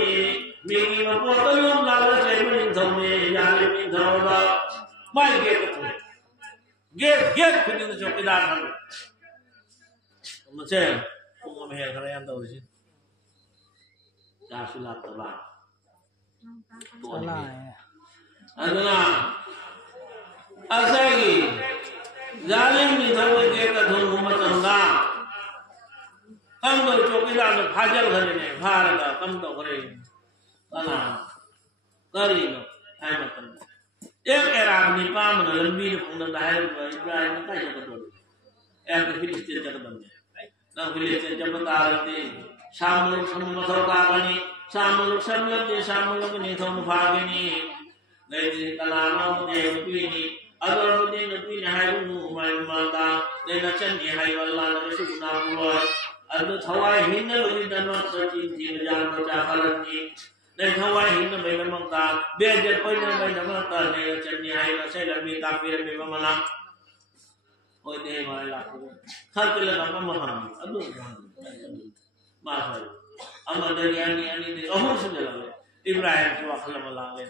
Making a portal of lovers, in Tony, Yalim in Tova. mai get putting the chokidar han mache kung me khara yan daw si ta sulat ba to aduna asagi zalim ni thawe ke ka thon humat anga kam do chokidar no phajal ghare ne phar da kam do ghare ana kari no hai matam एक एराम Nipah मन लंबी ने पंगन दायर इब्राहिम ने काय जगत दो एक फिलिस्तीन जगत बंदे ना फिलिस्तीन जब तारते शामुल समुमथो कागनी शामुल समलते शामुल ने थोन भागनी गई कलानो ने पीनी अगर ने पीनी हाय नु माय माता ने नचन ने हाय वल्ला ने सुना बुआ अद थवाय हिन लगी दन सची जी जान बचा फलनीในทวายหินไม่ละมังตาเบียจะไปในไม่ละมังตาในจันยายละใช่ละมีตาเบียมีมาละโอ้ยเดมาละข้าจะละมามาหันอันนู้นมาใช่อามาเดียนี่อันนี้โอ้โหสุดยอดเลยอิบราฮิมที่ว่าขลังมาละเลย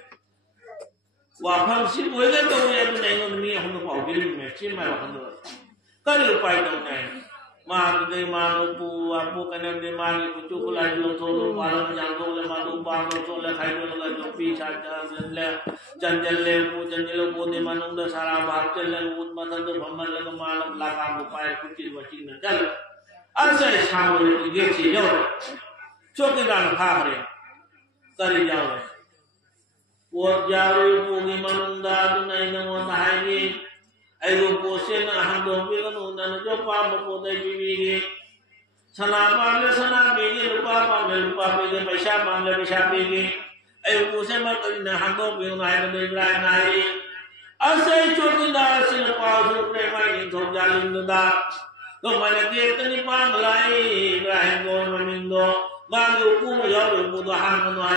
ว่าพังสิบวันก็ต้องยังในเงินมีคนบอกบิลล์ไม่ใช่ไหมว่าคนนั้นก็เลยไปตรงไหนมาดูมาลูปูกันนั่นดีมาลีจุกุลายลงโทรปาลมยังโทรเลยมาดูปาลมโทรเลยใครดูแล้วก็ปีชาจันเจเลปูดีมานุ่งเดสาราบาร์เจเลอุดมาตันดูพม่าแล้วก็มาลากาบุปายคุจิวัชินนั่นอันเสียชาวเลยเกี่ยชีเยอะช่วงที่เราพาไปกรียาวเลยปวดยาวเลยปูดีมานุ่งดาดูในนวดหายดีไอ้ลูกโปเซนอาหารดมวิกนุนันจบความโปได้บีบีสนาบานเลยสนาบีกีลูกบานเลยลูกบานบีกีไปชาบานเลยไปชาบีกีไอ้ลูกโปเซนมาตันอาหารดมวิกนายมันเลยไล่นายอาศัยช่วงที่ดาสิลปาสุเปรย์ไม่ยินทงจารินดาก็มาเกี่ยตันนิพานไล่ไบราฮิมโกนมินโดบางอุปุมยาวอุปุดหางมันไว้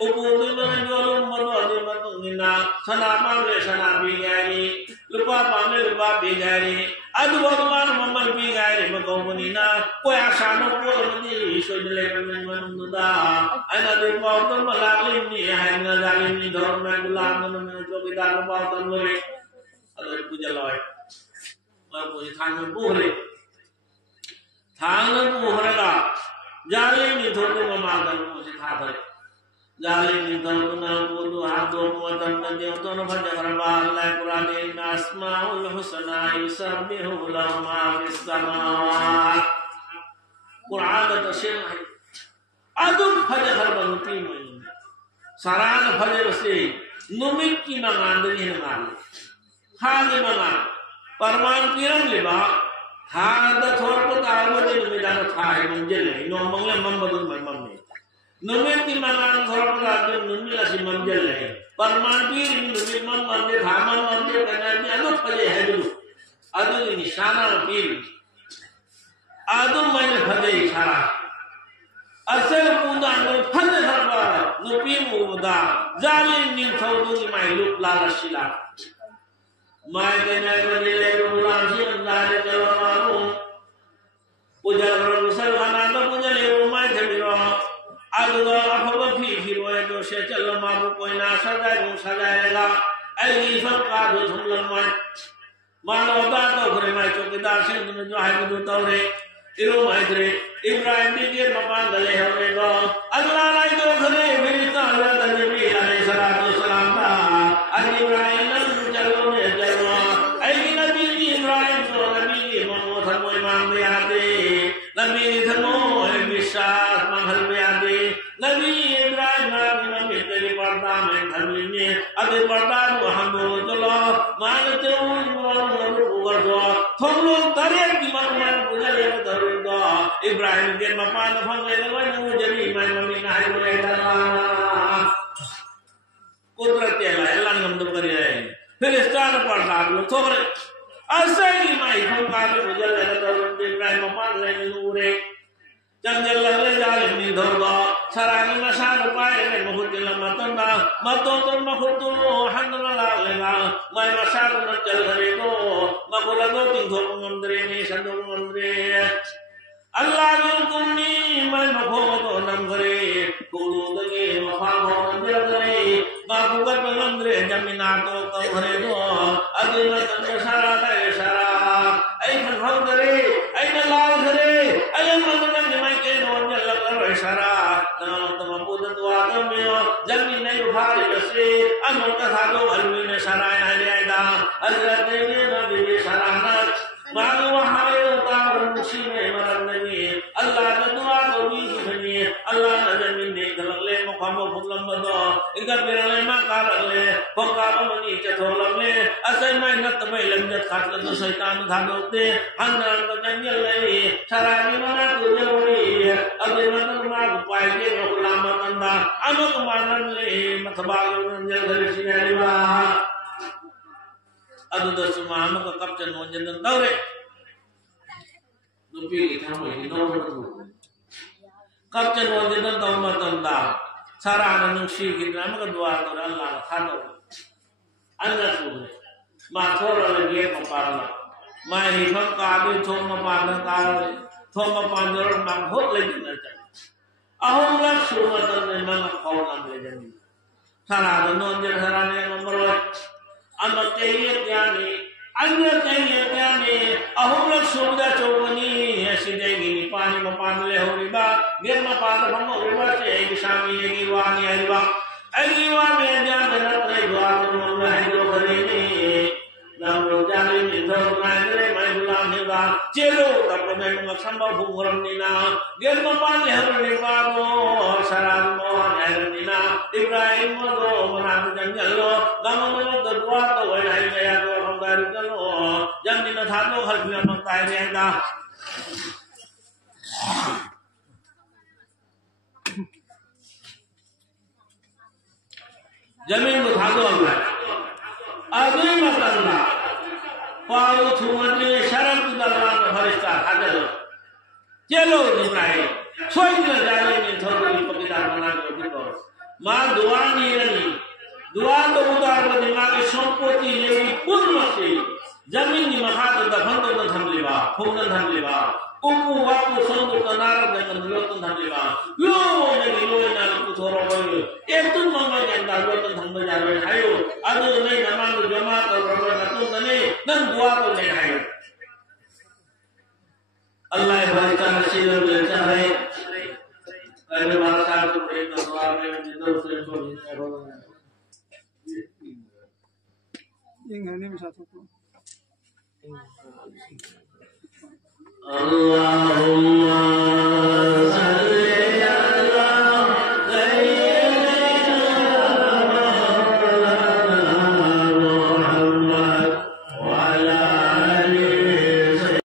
อุปุมิมันยาวมันว่าดีมันต้องนินาสนาบานเลยสนาบีกีลูกบ้านเลยลูกบ้านปีกายนี่อันดูว่าบ้านมันปีกายนี่มันก็มันนี่นะก็อยากสานก็มันนี่ช่วยเลยมันดูด้าอันนั้นดูว่าต้นมะลาลิมนี่ให้เงินจาลิมนี่ดอกไม้กุหลาบมันช่วยกันดูว่าต้นเลยอะไรพูดจะลอยมาพูดทางมันพูดเลยทางนั้นพูดอะไรล่ะจาลิมนี่ทุกคนมาทางพูดท่าเลยZalim itu menanggutu hadu muatan dan diutuh pada Allah Quran ini asmaul husna yusabbihu lahu ma fis samawat Quran itu sirah adum pada harban timun saran pada besi numit ki mangandri hengal hali mangan parman pirang leba hada thorko tarmati numidana thai manjel ino mangle mambadun mamne Numit ki mangan thorko tarmati numila si manjel parman pir numit mamne thaman mamne kanani adu phale hadu adu nishana pir adu maine phale ishara asal punda no phale harba no pi muda zalim ning thaudu mai lup la sila mai kena le rulan si andare jawanu puja rusal ananda puja le mai jamiro adu apaba fi ro do se chalo ma bu koina sajai bu sajaega ai sarkar do thumlan mai mano da to kore mai chokidar se no jo hai do tawre iro mai dre Ibrahim di mapan dale hore go Allah lai do khare meri ta la da nabi alaihi salatu wasalam ta an Ibrahim nan jalo ne jalo ai nabi Ibrahim to nabi mo thamoi mang me ate nabi thamo vishwas manghal me ate nabi Ibrahim nabi teri parda me thamni ne ade parda no hando jalo man te mo ro go thomlo tare ki man bujale daru Ibrahim dia mapan phang le lo nu jadi mai mami na hai le dala kudrat ya la elan ngam dum kari ai Filistin par la lo thore asai mai phang ka le bujal le daru Ibrahim mapan le nu re jangal le jalim ni dorda sarang na sar pai le mohut le matan da maton ton mahut tu hanna la le la mai masar na chal hare do makula do ting thong ngam dre ni sandung ngam dre Allah yukumni man makhoto namgare kulu dage mafamo namgare bakugat namgare jaminato kawhare do mota thado alwi ne sarai na liaida Hazrat ne nabi saranat malu wahai utar musime maran nabi Allah ne dua to bi bani Allah ne min ne galale mukhamu phuglam bado inga pirale ma karale bokara mani chatholam le asai mai nat mai lamjat khat la shaitan thado te hanan ko janjal le sarani mana kujori age matan ma upai ke lama tanda amak manan le matbalu janjal le sinariwa adu dasuma amak kapten onjan tawre dupi thamai no kapten onjan tawma tanda sarana nungsi kidna amak dua to Allah thado anga su ma thora le ge paparla ma hi pham ka bi thom ma pan ka thom ma pan ro mang hot le na cha ahom la su ma tan ne ma khau nam le jani sarana non je sarane nomor amma tayye kyani anya tayye kyani ahom la su da chowani aside gi ni pani ma pan le ho ri ba ge ma pan pham ho ri ba che gi sami gi wa ni ai ba Agiwa meja berat dua mulai dua ini, namun jadi itu mulai bulan hingga celo tapi memang sambal bunguran nina, dia mempan yang ribamu saran mohon yang nina, Ibrahim modo menantukan jalo, namun memang kedua tu yang saya tu orang dari jalo, yang nina thano hal yang mentai dia dah. जमीन को भागो अभी मतलब पाओ छुमने शरण दलवा में फरिश्ता खाते हो चलो इब्राहिम सोच ले जाने में थोड़ी पकीदार बना के बिको मां दुआ नहीं रही दुआ तो उतार को दिमाग की संपत्ति लेवी पूर्ण से जमीन की महाद दफन तो थमलेवा फूलन थमलेवा Umu waktu sanggup tenar dengan luatan thanglewa, lo jadi lo yang kuthoro boy, itu mama yang dah luatan thanglewa jadi hayo, ada ni nama tu jamaah atau orang satu ni, dan dua tu ni hayo. Allah berikan hasil bercapai, ada bahasa tu berita doa berita sesuatu ini bisa satu. Allahumma salli